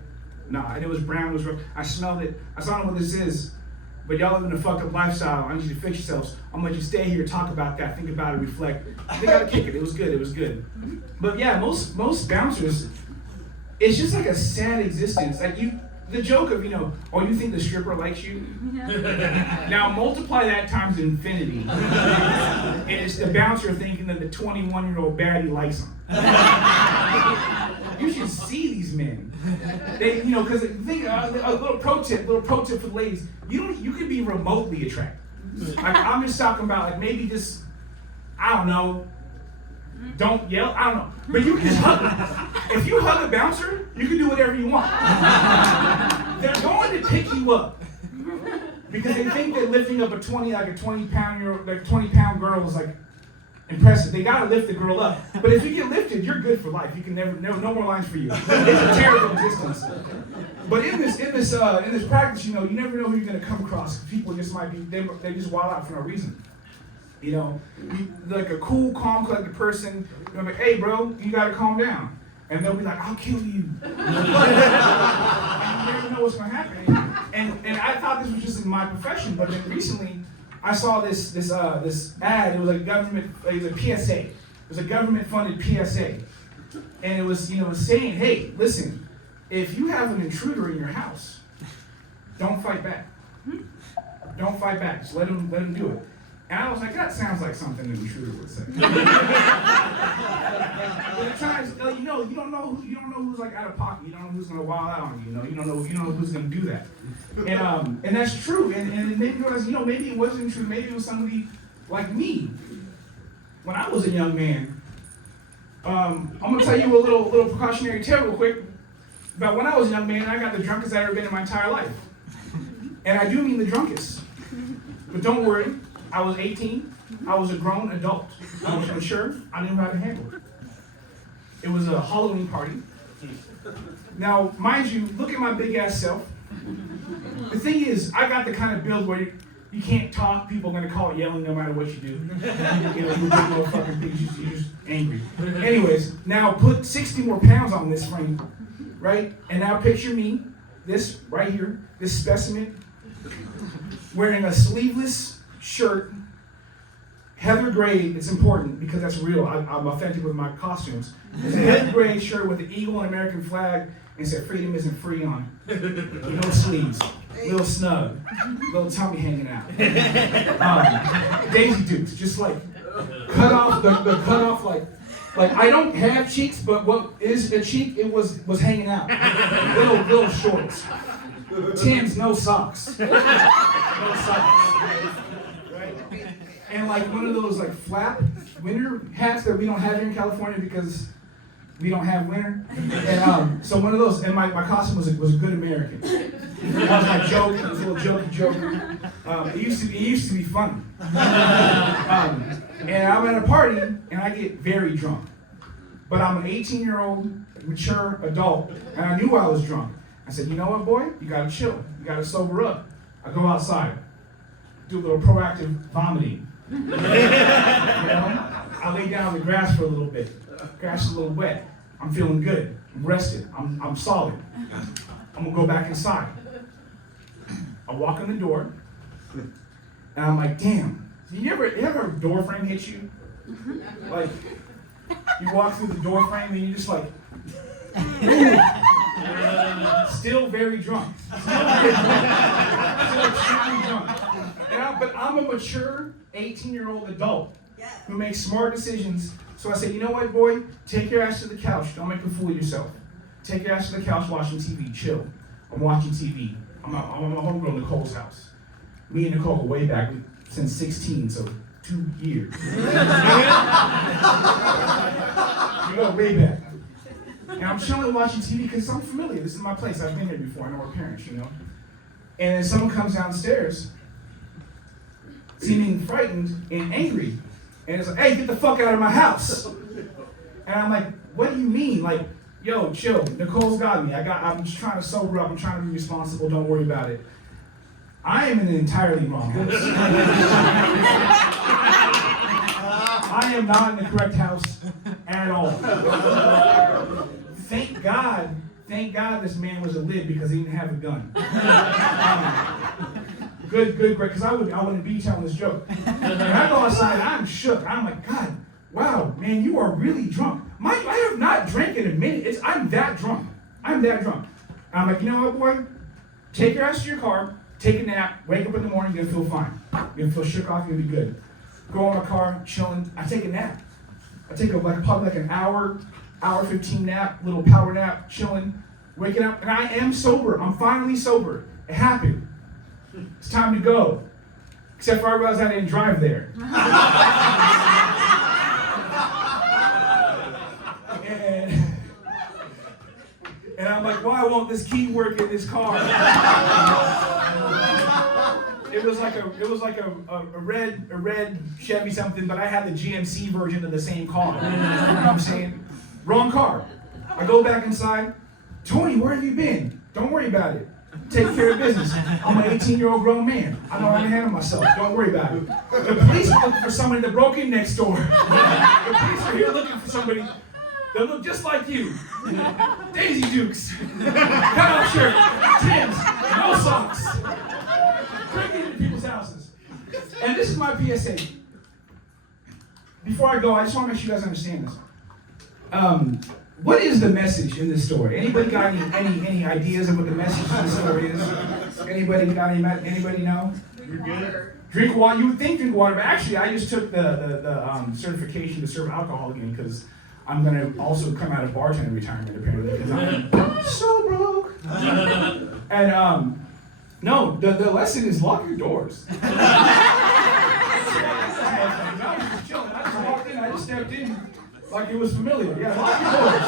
nah, and it was brown, it was rough. I smelled it. I saw what this is, but y'all living a fucked up lifestyle. I need you to fix yourselves. I'm gonna let you stay here, talk about that, think about it, reflect. They gotta kick it. It was good. But yeah, most bouncers, it's just like a sad existence. Like the joke of, you think the stripper likes you? Now multiply that times infinity. And it's the bouncer thinking that the 21-year-old baddie likes him. You should see these men. They, because a little pro tip for the ladies. You could be remotely attracted. Like, I'm just talking about, like, maybe just, I don't know, don't yell, I don't know. But you can just hug them. If you hug a bouncer, you can do whatever you want. They're going to pick you up. Because they think that lifting up a 20-pound girl is like impressive. They gotta lift the girl up. But if you get lifted, you're good for life. You can never no more lines for you. It's a terrible existence. But in this practice, you never know who you're gonna come across. People just might be they just wild out for no reason. Like a cool, calm, collected person, you're like, hey bro, you gotta calm down. And they'll be like, I'll kill you. And you never know what's gonna happen. And I thought this was just in my profession, but then recently I saw this ad. It was a PSA. It was a government-funded PSA. And it was saying, hey, listen, if you have an intruder in your house, don't fight back. Don't fight back. Just let him do it. And I was like, that sounds like something an intruder would say. But at times, you don't know who's like out of pocket. You don't know who's gonna wild out on you. You don't know who's gonna do that. And that's true. And maybe maybe it wasn't true. Maybe it was somebody like me. When I was a young man, I'm gonna tell you a little precautionary tale real quick about when I was a young man. I got the drunkest I've ever been in my entire life, and I do mean the drunkest. But don't worry. I was 18. I was a grown adult. I was mature. I knew how to handle it. It was a Halloween party. Now, mind you, look at my big ass self. The thing is, I got the kind of build where you can't talk. People are gonna call it yelling no matter what you do. You big motherfucking things. You're just angry. Anyways, now put 60 more pounds on this frame, right? And now picture me, this right here, this specimen, wearing a sleeveless shirt Heather gray, it's important because that's real. I'm authentic with my costumes. It's a heather gray shirt with an eagle and American flag and said freedom isn't free on it. No sleeves, little snug, little tummy hanging out. Daisy Dukes, just like cut off the cut off like I don't have cheeks, but what is a cheek? It was hanging out. Little shorts. Tim's, no socks. No socks. Right? And like one of those like flap winter hats that we don't have here in California because we don't have winter. And so one of those, and my costume was a good American. That was my joke. It was a little jokey joke. It used to be funny. And I'm at a party and I get very drunk. But I'm an 18-year-old mature adult, and I knew I was drunk. I said, you know what, boy? You gotta chill. You gotta sober up. I go outside, do a little proactive vomiting. You know? I lay down on the grass for a little bit. Grass is a little wet. I'm feeling good. I'm rested. I'm solid. I'm gonna go back inside. I walk in the door, and I'm like, damn. You ever a door frame hit you? Like, you walk through the door frame and you're just like, still very drunk. Still extremely drunk. But I'm a mature 18-year-old adult who makes smart decisions. So I said, you know what, boy? Take your ass to the couch. Don't make a fool of yourself. Take your ass to the couch watching TV. Chill. I'm watching TV. I'm at my homegirl Nicole's house. Me and Nicole go way back since 16, so 2 years. We go way back. And I'm chilling watching TV because I'm familiar. This is my place. I've been here before. I know her parents, you know. And then someone comes downstairs, seeming frightened and angry. And it's like, hey, get the fuck out of my house. And I'm like, what do you mean? Like, yo, chill. Nicole's got me. I'm just trying to sober up. I'm trying to be responsible. Don't worry about it. I am in an entirely wrong house. I am not in the correct house at all. Thank God this man was a lid because he didn't have a gun. Good, great, because I wouldn't be telling this joke. And I go outside, I'm shook. I'm like, God, wow, man, you are really drunk. I have not drank in a minute. I'm that drunk. I'm like, you know what, boy? Take your ass to your car, take a nap, wake up in the morning, you're gonna feel fine. You're gonna feel shook off, you're gonna be good. Go in my car, chilling. I take a nap. I take probably an hour 15 nap, little power nap, chilling, waking up, and I am sober. I'm finally sober. It happened. It's time to go. Except for I realized I didn't drive there. And I'm like, why won't this key work in this car? It was like a red Chevy something, but I had the GMC version of the same car. You know what I'm saying? Wrong car. I go back inside. Tony, where have you been? Don't worry about it. Take care of business. I'm an 18-year-old grown man. I know how to handle myself. Don't worry about it. The police are looking for somebody that broke in next door. The police are here looking for somebody that look just like you. Daisy Dukes. Cut off shirt. Tim's. No socks. Breaking into people's houses. And this is my PSA. Before I go, I just want to make sure you guys understand this. What is the message in this story? Anybody got any ideas of what the message of the story is? Anybody know? You're good. Drink water. You would think drink water, but actually, I just took the certification to serve alcohol again because I'm gonna also come out of bartender retirement apparently because I'm so broke. And no, the lesson is lock your doors. I was just chilling. I just walked in. I just stepped in. Like it was familiar. Yeah, lock your doors.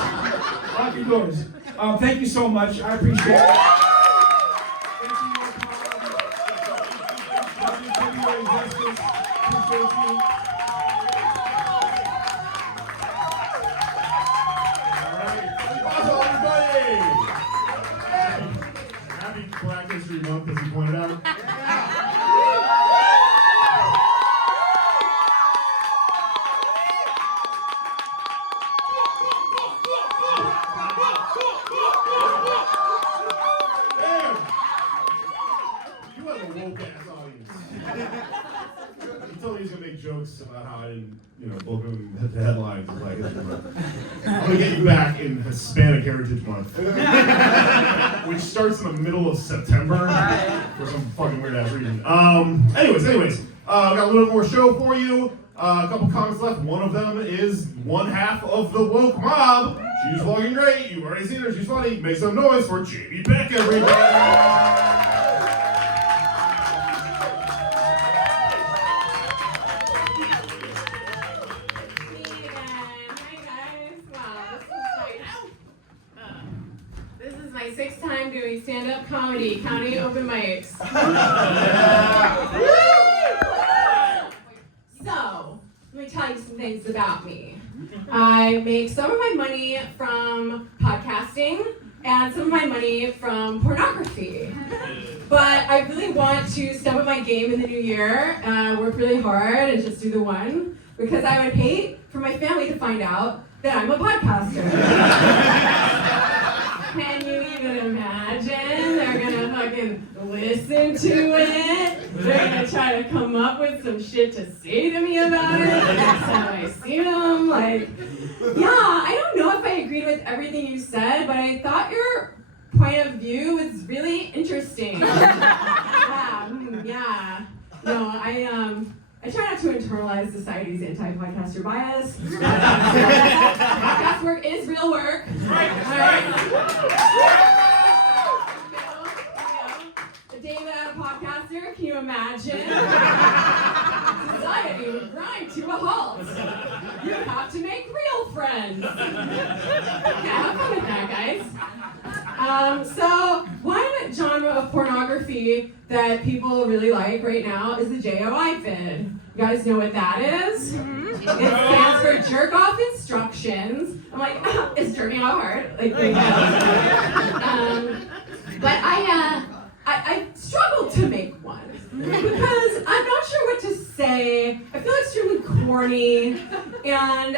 Lock your doors. Thank you so much. I appreciate it. Happy Black History Month, as you pointed out. Damn! You have a woke ass audience. You told me he's gonna make jokes about how I didn't, book him at the headlines of Black History Month. I'm gonna get you back in Hispanic Heritage Month, which starts in the middle of September for some fucking weird ass reason. Anyways, we got a little bit more show for you. A couple comments left. One of them is one half of the woke mob. She's fucking great. You've already seen her. She's funny. Make some noise for Jamie Beck, everybody. This is my 6th time doing stand-up comedy, counting open mics. So, let me tell you some things about me. I make some of my money from podcasting and some of my money from pornography. But I really want to step up my game in the new year, work really hard and just do the one, because I would hate for my family to find out that I'm a podcaster. Can you even imagine? They're gonna fucking listen to it. They're gonna try to come up with some shit to say to me about it the next time I see them. Like, yeah, I don't know if I agreed with everything you said, but I thought your point of view was really interesting. Yeah. No, I try not to internalize society's anti-podcaster bias. Podcast work is real work. The day without a podcaster, can you imagine? Society would grind to a halt. You have to make real friends. Yeah, have fun with that, guys. So one genre of pornography that people really like right now is the JOI vid. You guys know what that is? It stands for jerk off instructions. I'm like, it's jerking off hard. Like, but I struggled to make one because I'm not sure what to say. I feel extremely corny, and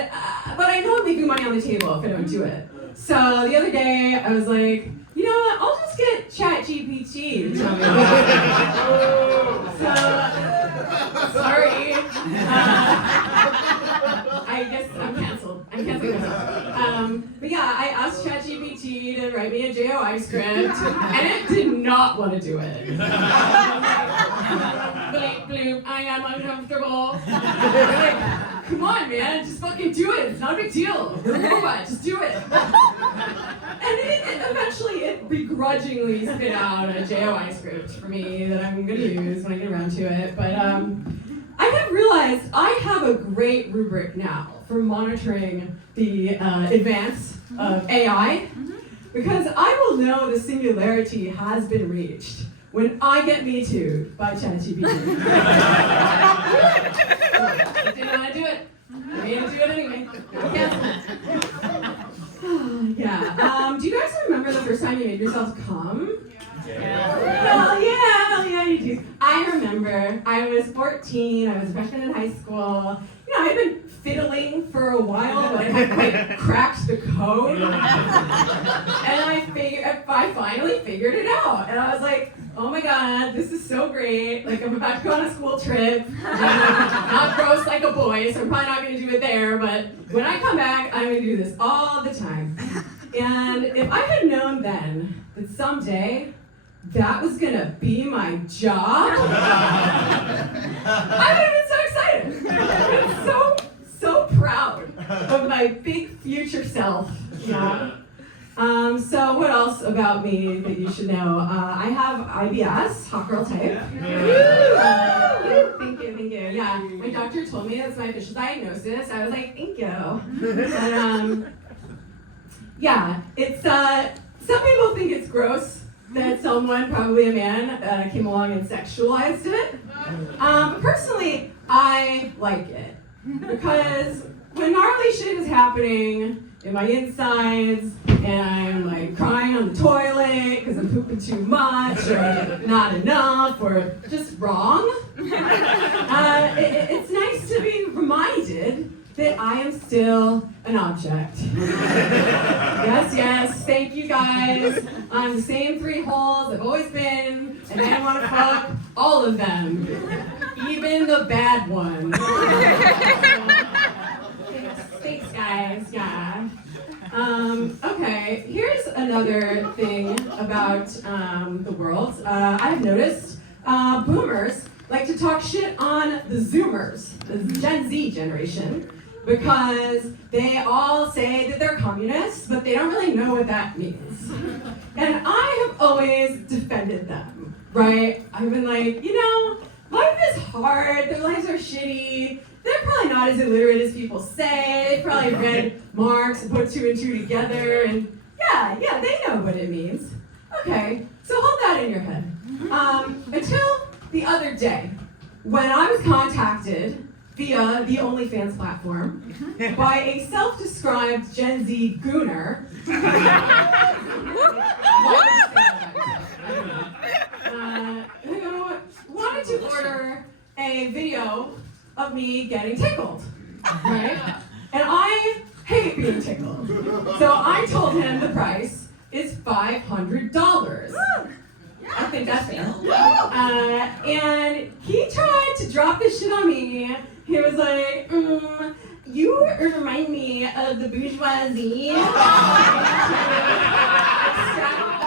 but I know I'm leaving money on the table if I don't do it. So the other day I was like, you know what? I'll just get ChatGPT to tell me. So sorry. I guess I'm canceled. I'm canceling myself. But yeah, I asked ChatGPT to write me a JOI script, and it did not want to do it. Bleep, bloop, I am uncomfortable. Like, come on, man, just fucking do it. It's not a big deal. You're a robot, just do it. And eventually it begrudgingly spit out a JOI script for me that I'm gonna use when I get around to it. But I have realized I have a great rubric now for monitoring the advance of AI, because I will know the singularity has been reached when I get Me Too'd by ChatGPT. I didn't want to do it. I made it do it anyway. Yeah. Do you guys remember the first time you made yourself come? Hell yeah, you do. I remember. I was 14. I was a freshman in high school. I'd been fiddling for a while, but I hadn't quite cracked the code. And I finally figured it out. And I was like, oh my god, this is so great. Like, I'm about to go on a school trip. Not gross like a boy, so I'm probably not going to do it there. But when I come back, I'm going to do this all the time. And if I had known then that someday that was going to be my job, I would have been so excited. I'm so proud of my big future self. Yeah. So what else about me that you should know? I have IBS, hot girl type. Thank you. Yeah, my doctor told me that's my official diagnosis. I was like, thank you. But yeah, it's some people think it's gross that someone, probably a man, came along and sexualized it. But personally, I like it. Because when gnarly shit is happening in my insides, and I'm like crying on the toilet because I'm pooping too much, or not enough, or just wrong, it's nice to be reminded that I am still an object. Yes, thank you guys. I'm the same 3 holes I've always been, and I want to fuck all of them. Even the bad one. Thanks, guys. Yeah. Okay, here's another thing about the world. I've noticed boomers like to talk shit on the Zoomers, the Gen Z generation, because they all say that they're communists, but they don't really know what that means. And I have always defended them, right? I've been like, life is hard, their lives are shitty, they're probably not as illiterate as people say, they probably read Marx and put 2 and 2 together, and yeah, they know what it means. Okay, so hold that in your head. Until the other day, when I was contacted via the OnlyFans platform by a self-described Gen Z gooner who wanted to order a video of me getting tickled, right? And I hate being tickled. So I told him the price is $500. I think that's fair. And he tried to drop this shit on me. He was like, you remind me of the bourgeoisie. Extract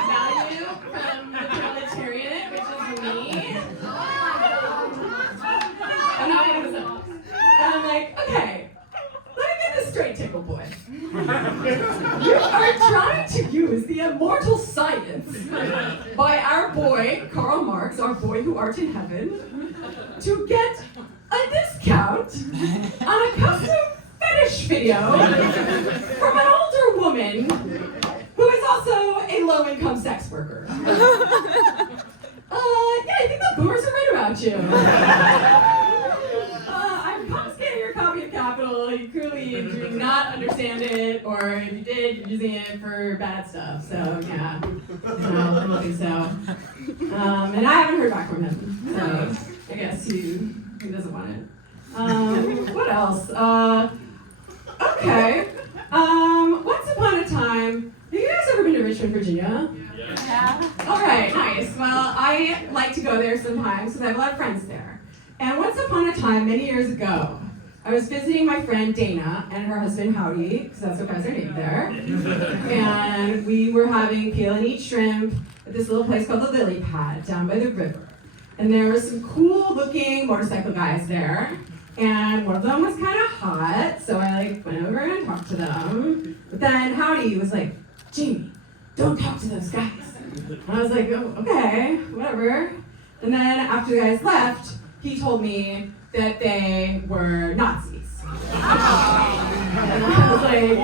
value from the proletariat, which is me. And I'm like, okay, let me get this straight, Tickle Boy. You are trying to use the immortal science by our boy, Karl Marx, our boy who art in heaven, to get a discount on a custom fetish video from an older woman who is also a low-income sex worker. Yeah, I think the boomers are right about you. I'm confiscating your copy of Capital. You clearly do not understand it, or if you did, you're using it for bad stuff. So, yeah. No, I don't think so. And I haven't heard back from him. So, I guess he doesn't want it. What else? Okay. Once upon a time, have you guys ever been to Richmond, Virginia? Yeah. Okay, nice. Well, I like to go there sometimes because I have a lot of friends there. And once upon a time, many years ago, I was visiting my friend Dana and her husband Howdy, because that's what guys are named there. And we were having peel and eat shrimp at this little place called the Lily Pad down by the river. And there were some cool looking motorcycle guys there. And one of them was kind of hot, so I went over and talked to them. But then Howdy was like, Jamie, don't talk to those guys. And I was like, oh, okay, whatever. And then after the guys left, he told me that they were Nazis. And I was like,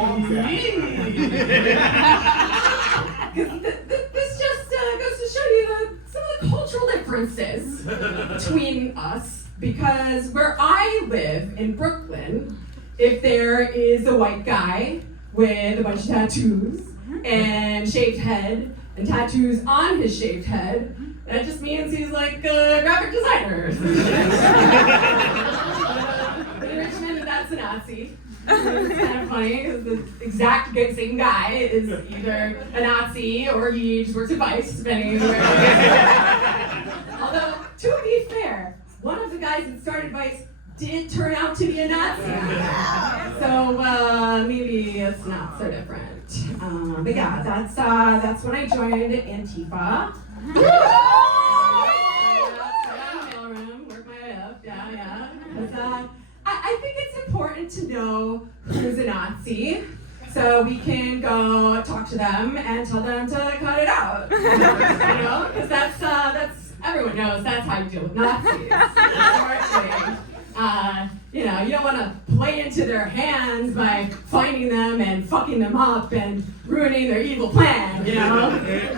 this just goes to show you some of the cultural differences between us. Because where I live in Brooklyn, if there is a white guy with a bunch of tattoos and shaved head and tattoos on his shaved head, that just means he's like a graphic designer. In Richmond, that's a Nazi. It's kind of funny because the exact same guy is either a Nazi or he just works at Vice, depending on where he is. Although, to be fair, one of the guys that started Vice did turn out to be a Nazi. So maybe it's not so different. But yeah, that's when I joined Antifa. Mailroom, work my way up. Yeah. I think it's important to know who's a Nazi, so we can go talk to them and tell them to cut it out. Because that's everyone knows that's how you deal with Nazis. You don't want to play into their hands by finding them and fucking them up and ruining their evil plan,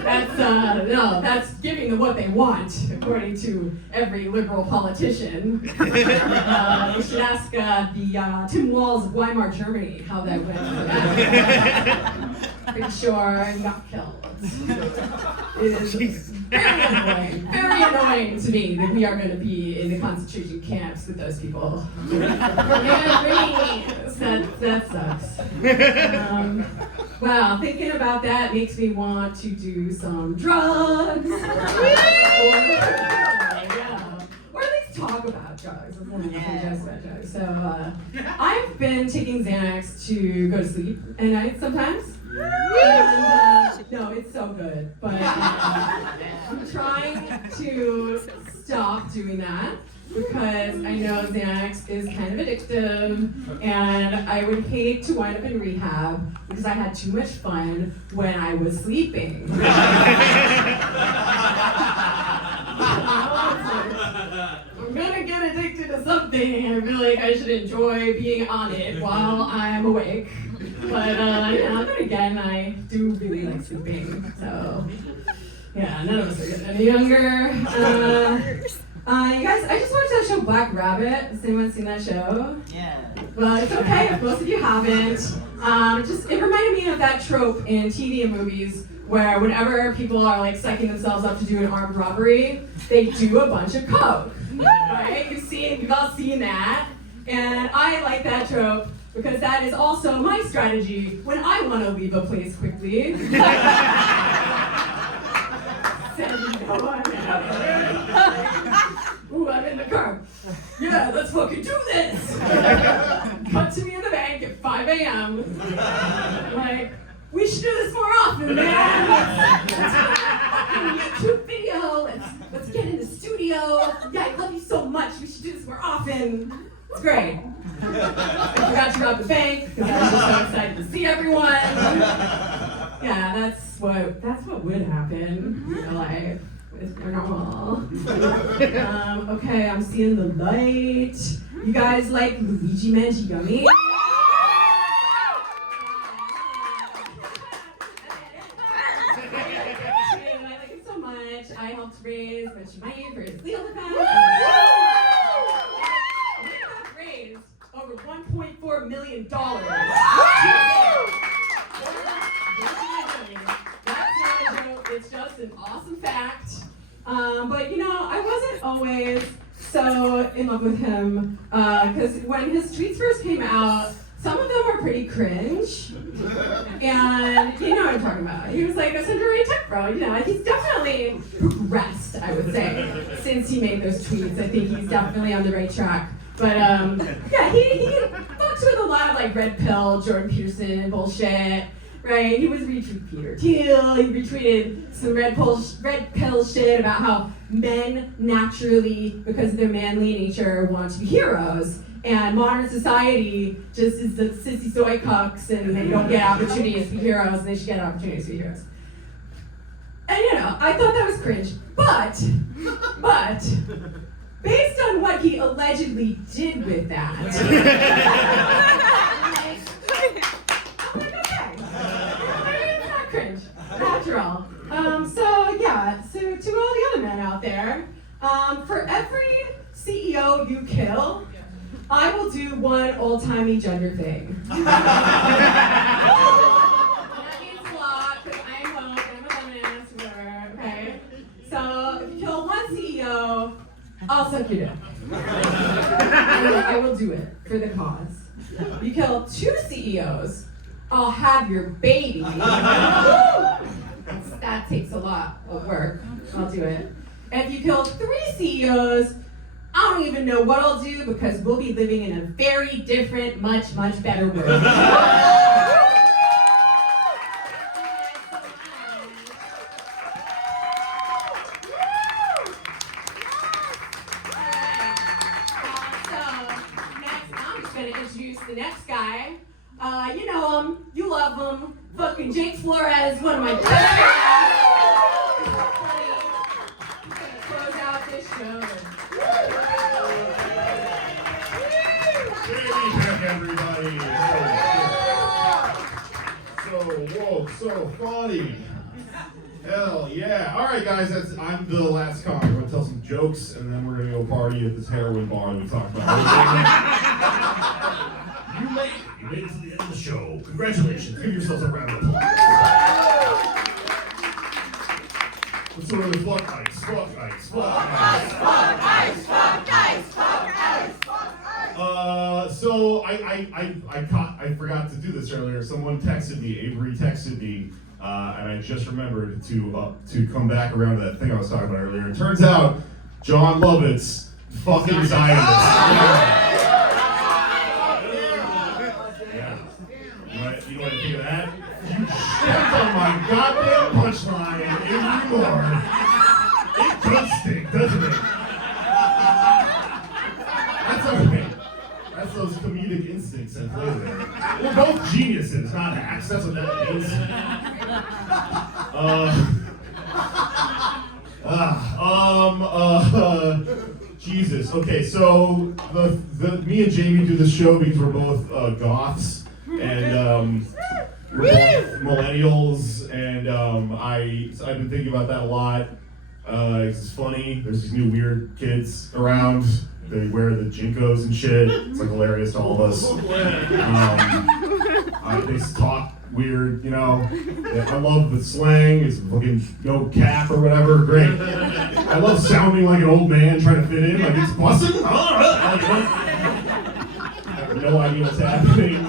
That's giving them what they want, according to every liberal politician. You should ask the Tim Walz of Weimar, Germany, how that went for that. Pretty sure he got killed. It is very annoying to me that we are going to be in the concentration camps with those people. That sucks. Wow, thinking about that makes me want to do some drugs. Or at least talk about drugs before we just about drugs. So I've been taking Xanax to go to sleep at night sometimes. And, no, it's so good, but I'm trying to stop doing that because I know Xanax is kind of addictive, and I would hate to wind up in rehab because I had too much fun when I was sleeping. I'm gonna get addicted to something, and I feel like I should enjoy being on it while I'm awake. But yeah, then again, I do really like sleeping, so yeah, none of us are getting any younger. You guys, I just watched that show Black Rabbit. Has anyone seen that show? Yeah. Well, it's okay if most of you haven't. It reminded me of that trope in TV and movies where whenever people are like psyching themselves up to do an armed robbery, they do a bunch of coke, right? You've all seen that. And I like that trope because that is also my strategy when I want to leave a place quickly. Send no one ever. Ooh, I'm in the car. Yeah, let's fucking do this. Cut to me in the bank at 5 a.m. Like, we should do this more often, man. Let's fucking YouTube video. Let's get in the studio. Yeah, I love you so much. We should do this more often. It's great. I forgot to rob the bank because I was just so excited to see everyone. Yeah, that's what would happen in real life. It's normal. Okay, I'm seeing the light. You guys like Luigi Manji Gummy? I like it so much. I helped raise Vegemite for his legal defense. We have raised over $1.4 million. That's not a joke. It's just an awesome fact. But you know, I wasn't always so in love with him because when his tweets first came out, some of them were pretty cringe. And you know what I'm talking about. He was like a Century Tech bro. You know, he's definitely progressed, I would say, since he made those tweets. I think he's definitely on the right track. But yeah, he fucks with a lot of like red pill, Jordan Peterson bullshit. Right, he was retweeting Peter Thiel, he retweeted some red pill shit about how men naturally, because of their manly nature, want to be heroes. And modern society just is the sissy soy cucks and they don't get opportunities to be heroes and they should get opportunities to be heroes. And you know, I thought that was cringe. But, based on what he allegedly did with that, cringe, after all. So to all the other men out there, for every CEO you kill, I will do one old-timey gender thing. That means a lot, because I am woke, and I'm a feminist, whatever, okay? So if you kill one CEO, I'll suck your dick. I will do it for the cause. If you kill 2 CEOs, I'll have your baby. That takes a lot of work. I'll do it. And if you kill 3 CEOs, I don't even know what I'll do because we'll be living in a very different, much, much better world. Introduce the next guy. You know him, you love him. Fucking Jake Flores, one of my best friends. Close out this show. Baby back, everybody. So woke, so funny. Hell yeah. All right, guys, I'm the last comic. I'm going to tell some jokes, and then we're going to go party at this heroin bar we talked about. You made it to the end of the show. Congratulations. Give yourselves a round of applause. Let's go to the fuck ice, fuck ice, fuck ice. Fuck ice, fuck ice, fuck ice, fuck ice. So I forgot to do this earlier. Someone texted me, Avery texted me, and I just remembered to come back around to that thing I was talking about earlier. It turns out John Lovitz fucking Zionist. Yeah. You know what I think of that? You stepped on my goddamn punchline anymore. It does stink, doesn't it? That's okay. That's those comedic instincts at play there. We're both geniuses, not hacks. That's what that means. Jesus. Okay, so me and Jamie do this show because we're both goths and we're both millennials, and I've been thinking about that a lot. It's funny. There's these new weird kids around. They wear the Jinkos and shit. It's like hilarious to all of us. They talk weird, you know. I love the slang. It's fucking no cap or whatever. Great. I love sounding like an old man trying to fit in. Like it's bussin'. I have no idea what's happening.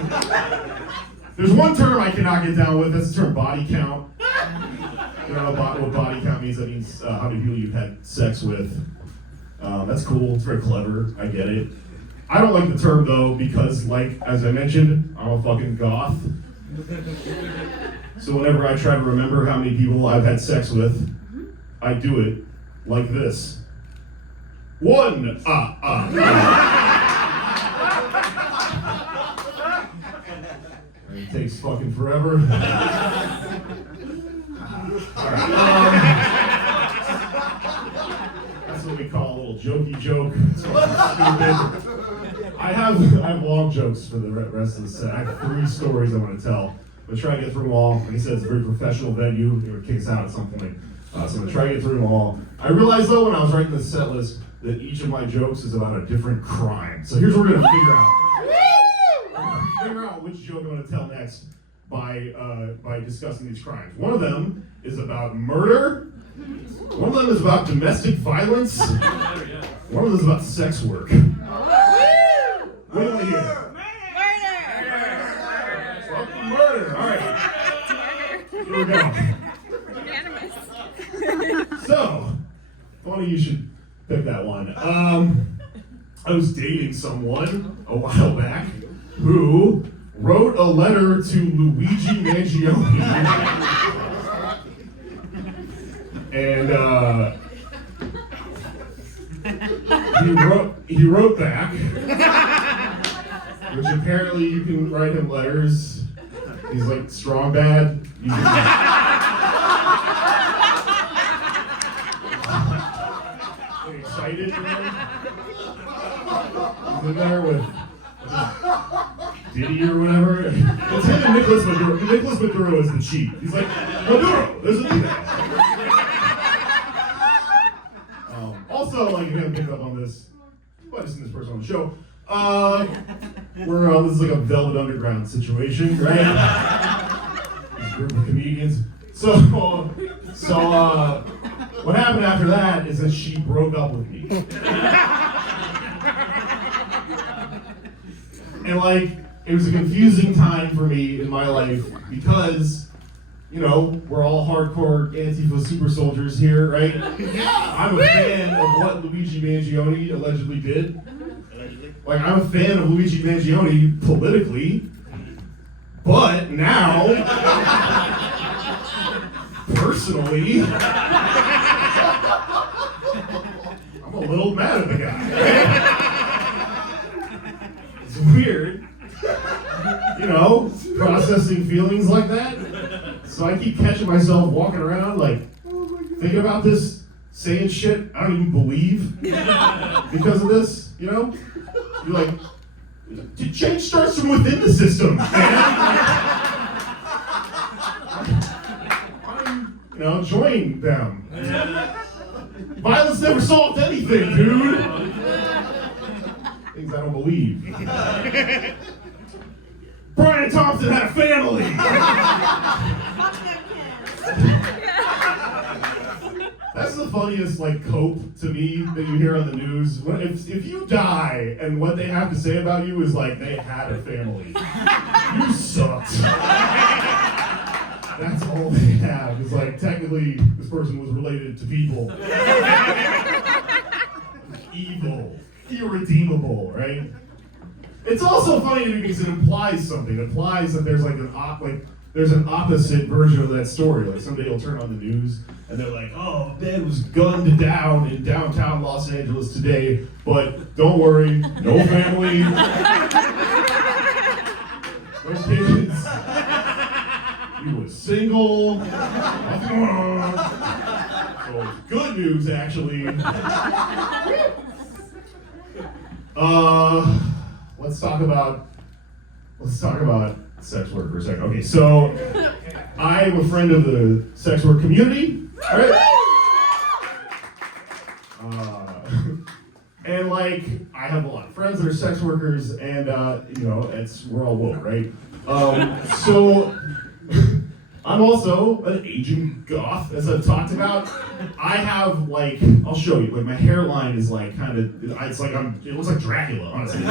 There's one term I cannot get down with. That's the term body count. You don't know what body count means. That means how many people you've had sex with. That's cool. It's very clever. I get it. I don't like the term though because, like as I mentioned, I'm a fucking goth. So whenever I try to remember how many people I've had sex with, I do it like this. One. It takes fucking forever. Alright. That's what we call a little jokey joke. It's stupid. I have long jokes for the rest of the set. I have 3 stories I want to tell. I'm going to try to get through them all. Like I said, it's a very professional venue. They would kick us out at some point. So I'm going to try to get through them all. I realized, though, when I was writing the set list, that each of my jokes is about a different crime. So here's what we're going to figure out. Figure out which joke I'm going to tell next by discussing these crimes. One of them is about murder. One of them is about domestic violence. One of them is about sex work. What do I hear? Fucking murder. All right. Here we go. So, funny you should pick that one. I was dating someone a while back who wrote a letter to Luigi Mangione. And he wrote back, which apparently you can write him letters. He's like strong bad. Excited, man. He's in there with Diddy or whatever. It's him and Nicholas Maduro. Nicholas Maduro is the chief. He's like, Maduro, there's a new guy. Also, like, if you haven't picked up on this, well, I've seen this person on the show. This is like a Velvet Underground situation, right? This group of comedians. So what happened after that is that she broke up with me. And like, it was a confusing time for me in my life because, you know, we're all hardcore Antifa super soldiers here, right? Yeah. I'm a fan of what Luigi Mangione allegedly did. Like, I'm a fan of Luigi Mangione politically, but now, personally, I'm a little mad at the guy. It's weird, you know, processing feelings like that. So I keep catching myself walking around, like, thinking about this, saying shit I don't even believe because of this, you know? You're like, change starts from within the system, man. You know, join them. Violence never solved anything, dude. Things I don't believe. Brian Thompson had a family. That's the funniest, like, cope to me that you hear on the news. If you die and what they have to say about you is like they had a family, you sucked. That's all they have. Is like technically this person was related to people. evil, irredeemable, right? It's also funny to me because it implies something. It implies that there's like there's an opposite version of that story. Like somebody will turn on the news and they're like, "Oh, a man was gunned down in downtown Los Angeles today, but don't worry, no family, no kids. He was single. Nothing going on." So it's good news, actually. Let's talk about sex work for a second. Okay, so I'm a friend of the sex work community, right? And like, I have a lot of friends that are sex workers, and we're all woke, right? So I'm also an aging goth, as I've talked about. I have I'll show you. Like my hairline is it looks like Dracula, honestly.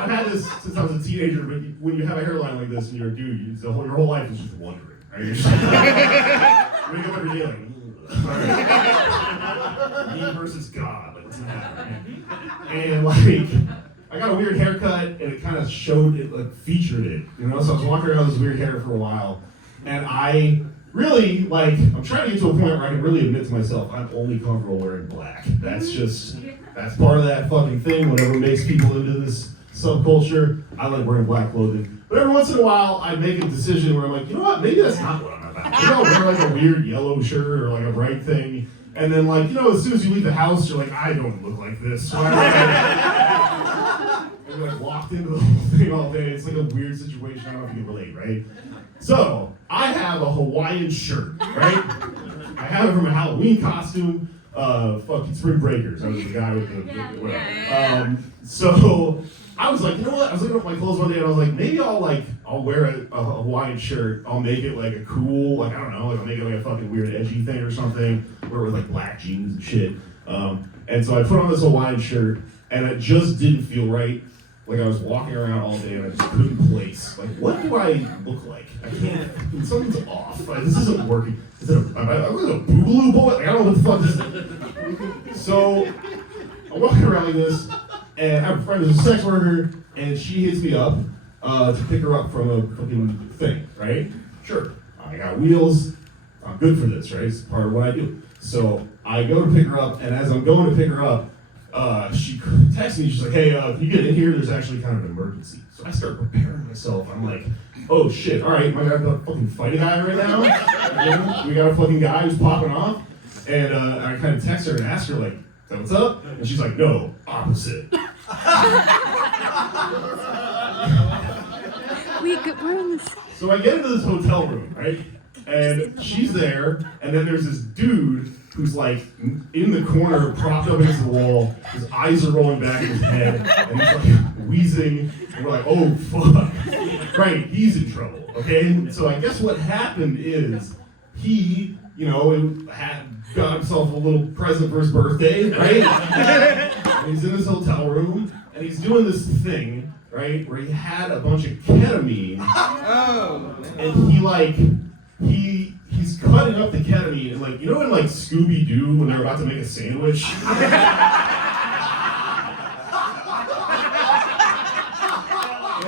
I've had this since I was a teenager, but when you have a hairline like this and you're a dude, your whole life is just wondering. Right? You're just you wake up every day like, me versus God, like what's happening? And I got a weird haircut, and it kind of showed it, featured it, So I was walking around with this weird hair for a while, and I really, I'm trying to get to a point where I can really admit to myself, I'm only comfortable wearing black. That's part of that fucking thing, whatever makes people into this subculture. I like wearing black clothing. But every once in a while, I make a decision where I'm like, you know what, maybe that's not what I'm about. Maybe I'll wear a weird yellow shirt or a bright thing, and then as soon as you leave the house, you're like, I don't look like this. So you're locked into the whole thing all day. It's a weird situation. I don't know if you can relate, right? So I have a Hawaiian shirt, right? I have it from a Halloween costume. Fucking Spring Breakers. I was the guy with the whatever. So I was like, you know what? I was looking at my clothes one day and I was like, maybe I'll wear a Hawaiian shirt. I'll make it a cool, I don't know, I'll make it a fucking weird edgy thing or something. Wear it with black jeans and shit. And so I put on this Hawaiian shirt and it just didn't feel right. I was walking around all day and I just couldn't place. What do I look like? I can't. Something's off. This isn't working. Is it a boogaloo boy? I don't know what the fuck this is. So I'm walking around like this, and I have a friend who's a sex worker, and she hits me up to pick her up from a fucking thing, right? Sure. I got wheels. I'm good for this, right? It's part of what I do. So I go to pick her up, and as I'm going to pick her up, she texts me, she's like, hey, if you get in here, there's actually kind of an emergency. So I start preparing myself. I'm like, oh shit, all right, am I gonna fucking fight a guy right now? We got a fucking guy who's popping off. And I kind of text her and ask her, is that what's up? And she's like, no, opposite. We're in this. So I get into this hotel room, right? And she's there, and then there's this dude who's in the corner, propped up against the wall. His eyes are rolling back in his head, and he's wheezing. And we're like, oh fuck. Right, he's in trouble, okay? So I guess what happened is he, had got himself a little present for his birthday, right? And he's in his hotel room, and he's doing this thing, right, where he had a bunch of ketamine. Oh. And he's cutting up the ketamine, and in Scooby-Doo when they're about to make a sandwich?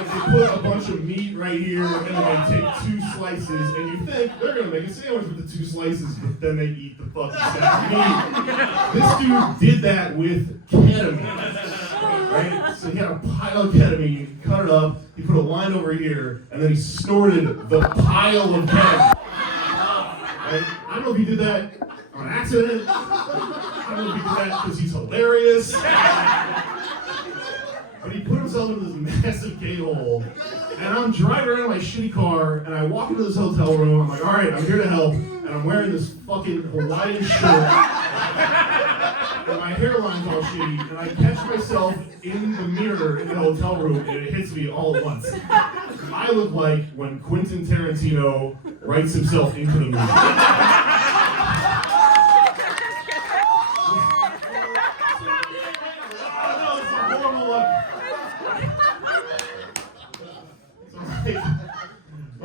They put a bunch of meat right here, and then they take 2 slices, and you think they're gonna make a sandwich with the 2 slices, but then they eat the fucking stack of meat. This dude did that with ketamine, right? So he had a pile of ketamine, cut it up, he put a line over here, and then he snorted the pile of ketamine. Right? I don't know if he did that on accident. I don't know if he did that because he's hilarious. But he put himself into this massive K-hole, and I'm driving around in my shitty car, and I walk into this hotel room, I'm like, all right, I'm here to help, and I'm wearing this fucking Hawaiian shirt, and my hairline's all shitty, and I catch myself in the mirror in the hotel room, and it hits me all at once. I look like when Quentin Tarantino writes himself into the movie.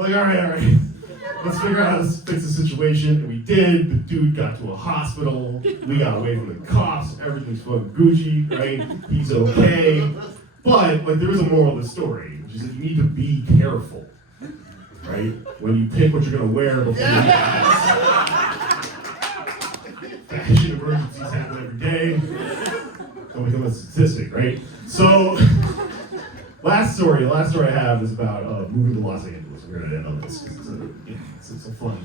All right. let's figure out how to fix the situation. And we did. The dude got to a hospital. We got away from the cops. Everything's fucking Gucci, right? He's okay. But like, there is a moral of the story, which is that you need to be careful, right? When you pick what you're gonna wear before you fashion emergencies happen every day. Don't become a statistic, right? So, last story I have is about moving to Los Angeles. We're gonna end on this because it's a fun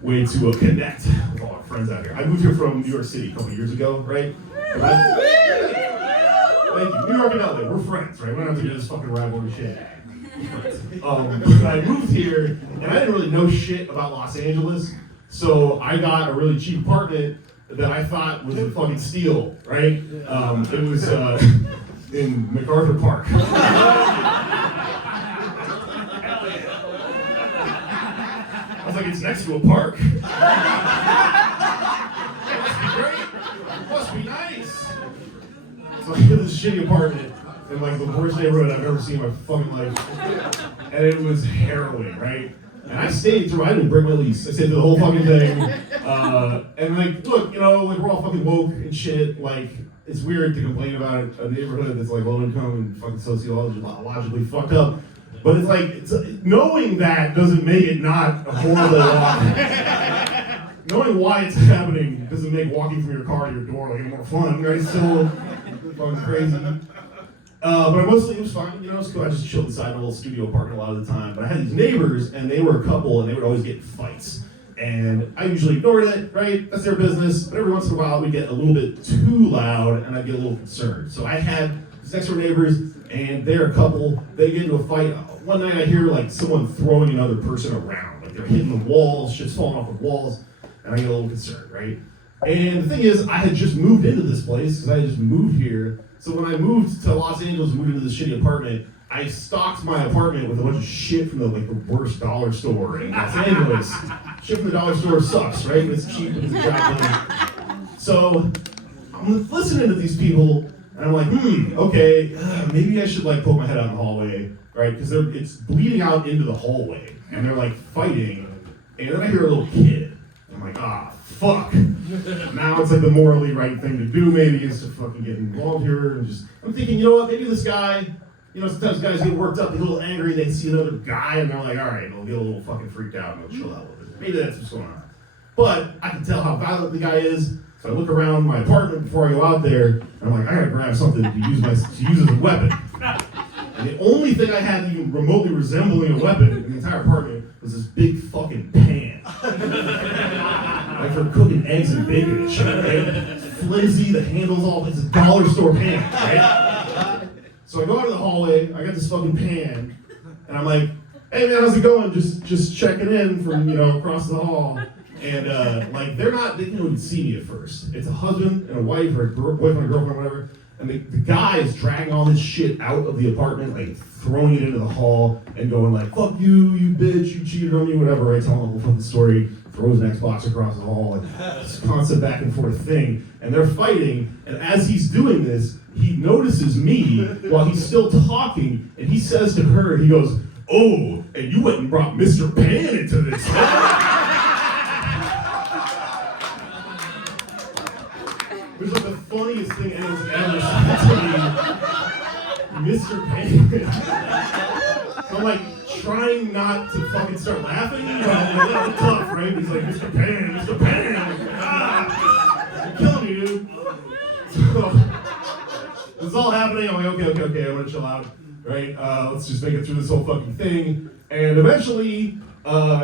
way to connect with all our friends out here. I moved here from New York City a couple years ago, right? Thank you. New York and LA, we're friends, right? We don't have to do this fucking rivalry shit. But I moved here and I didn't really know shit about Los Angeles, so I got a really cheap apartment that I thought was a fucking steal, right? It was in MacArthur Park. I was like, it's next to a park. That must be great. Must be nice. So I get this shitty apartment in like the worst neighborhood I've ever seen in my fucking life. And it was harrowing, right? And I stayed through, I didn't break my lease. I stayed through the whole fucking thing. And like, look, you know, like we're all fucking woke and shit. Like, it's weird to complain about a neighborhood that's like low income and fucking sociologically fucked up. But it's like, knowing that doesn't make it not a horrible walk. Knowing why it's happening doesn't make walking from your car to your door like any more fun, right? It's still fucking crazy. But mostly it was fine, you know, it was cool. I just chilled inside in a little studio apartment a lot of the time. But I had these neighbors, and they were a couple, and they would always get in fights. And I usually ignored it, right? That's their business. But every once in a while, we'd get a little bit too loud, and I'd get a little concerned. So I had these next door neighbors, and they're a couple. They get into a fight. One night I hear like someone throwing another person around. Like they're hitting the walls, shit's falling off the walls, and I get a little concerned, right? And the thing is, I had just moved into this place, because I had just moved here. So when I moved to Los Angeles and moved into this shitty apartment, I stocked my apartment with a bunch of shit from the worst dollar store in Los Angeles. Shit from the dollar store sucks, right? It's cheap and it's a job. So I'm listening to these people, and I'm like, okay, maybe I should like poke my head out in the hallway, right? Because it's bleeding out into the hallway, and they're like fighting, and then I hear a little kid. I'm like, fuck. Now it's like the morally right thing to do maybe is to fucking get involved here and just, I'm thinking, you know what, maybe this guy, you know, sometimes guys get worked up, they get a little angry, they see another guy and they're like, all right, they'll get a little fucking freaked out and they'll chill out a little bit. Maybe that's what's going on. But I can tell how violent the guy is, so I look around my apartment before I go out there, and I'm like, I gotta grab something to use as a weapon. And the only thing I had even remotely resembling a weapon in the entire apartment was this big fucking pan. Like for cooking eggs and bacon and shit, right? Flimsy, the handle's all, it's a dollar store pan, right? So I go out of the hallway, I got this fucking pan, and I'm like, hey man, how's it going? Just checking in from, you know, across the hall. And like, they didn't even see me at first. It's a husband and a wife, or a boyfriend and girlfriend, whatever. And the guy is dragging all this shit out of the apartment, like throwing it into the hall and going like, fuck you, you bitch, you cheated on me, whatever, right? Telling the whole fucking story, throws an Xbox across the hall, and this constant back and forth thing. And they're fighting, and as he's doing this, he notices me while he's still talking, and he says to her, he goes, oh, and you went and brought Mr. Pan into this. It was like the funniest thing anyone's ever said to me. Mr. Pan. So I'm like trying not to fucking start laughing. You know, that's tough, right? He's like, Mr. Pan, Mr. Pan. You're killing me, dude. So this is all happening. I'm like, okay, I'm gonna chill out, right? Let's just make it through this whole fucking thing. And eventually,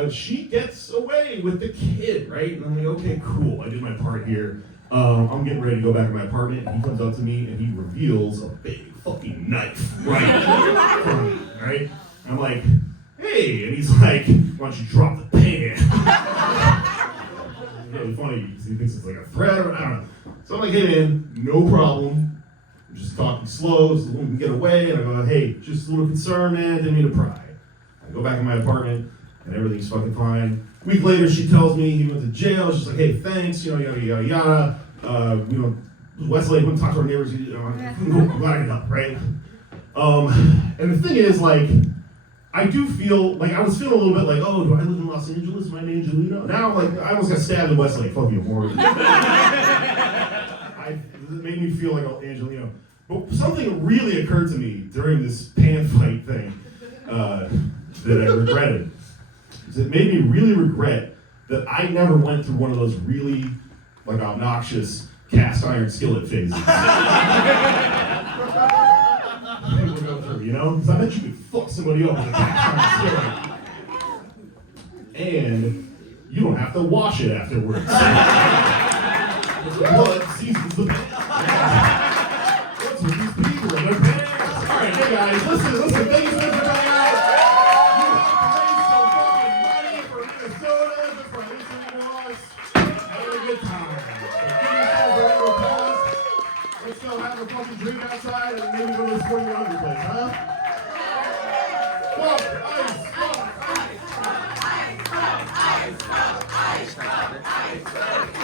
she gets away with the kid, right? And I'm like, okay, cool. I did my part here. I'm getting ready to go back to my apartment, and he comes up to me and he reveals a big fucking knife right from me, right? And I'm like, hey, and he's like, why don't you drop the pan? It's really funny because he thinks it's like a threat, or I don't know. So I'm like, hey man, no problem. I'm just talking slow so we can get away, and I go, hey, just a little concern, man, didn't mean to pry. I go back in my apartment, and everything's fucking fine. A week later, she tells me he went to jail. She's like, hey, thanks, you know, yada, yada, yada. You know, Westlake wouldn't talk to our neighbors. You know, I'm glad I got up, right? And the thing is, like, I do feel like I was feeling a little bit like, oh, do I live in Los Angeles? Am I an Angelino? Now I'm like, I almost got stabbed in Westlake. Fuck you, more. It made me feel like an Angelino. But something really occurred to me during this pan fight thing that I regretted. It made me really regret that I never went through one of those really like obnoxious cast iron skillet phases. People go through, you know? Because I bet you could fuck somebody up with a cast iron skillet. And you don't have to wash it afterwards. Blood seasons the pants. What's with these people in their pants? Alright, hey guys, listen, thank you so much for coming out. Let's go have a fucking drink outside and maybe go to the sporting laundry place, huh? Fuck, ice, fuck, ice, fuck, ice, fuck, ice, fuck, ice, fuck, ice.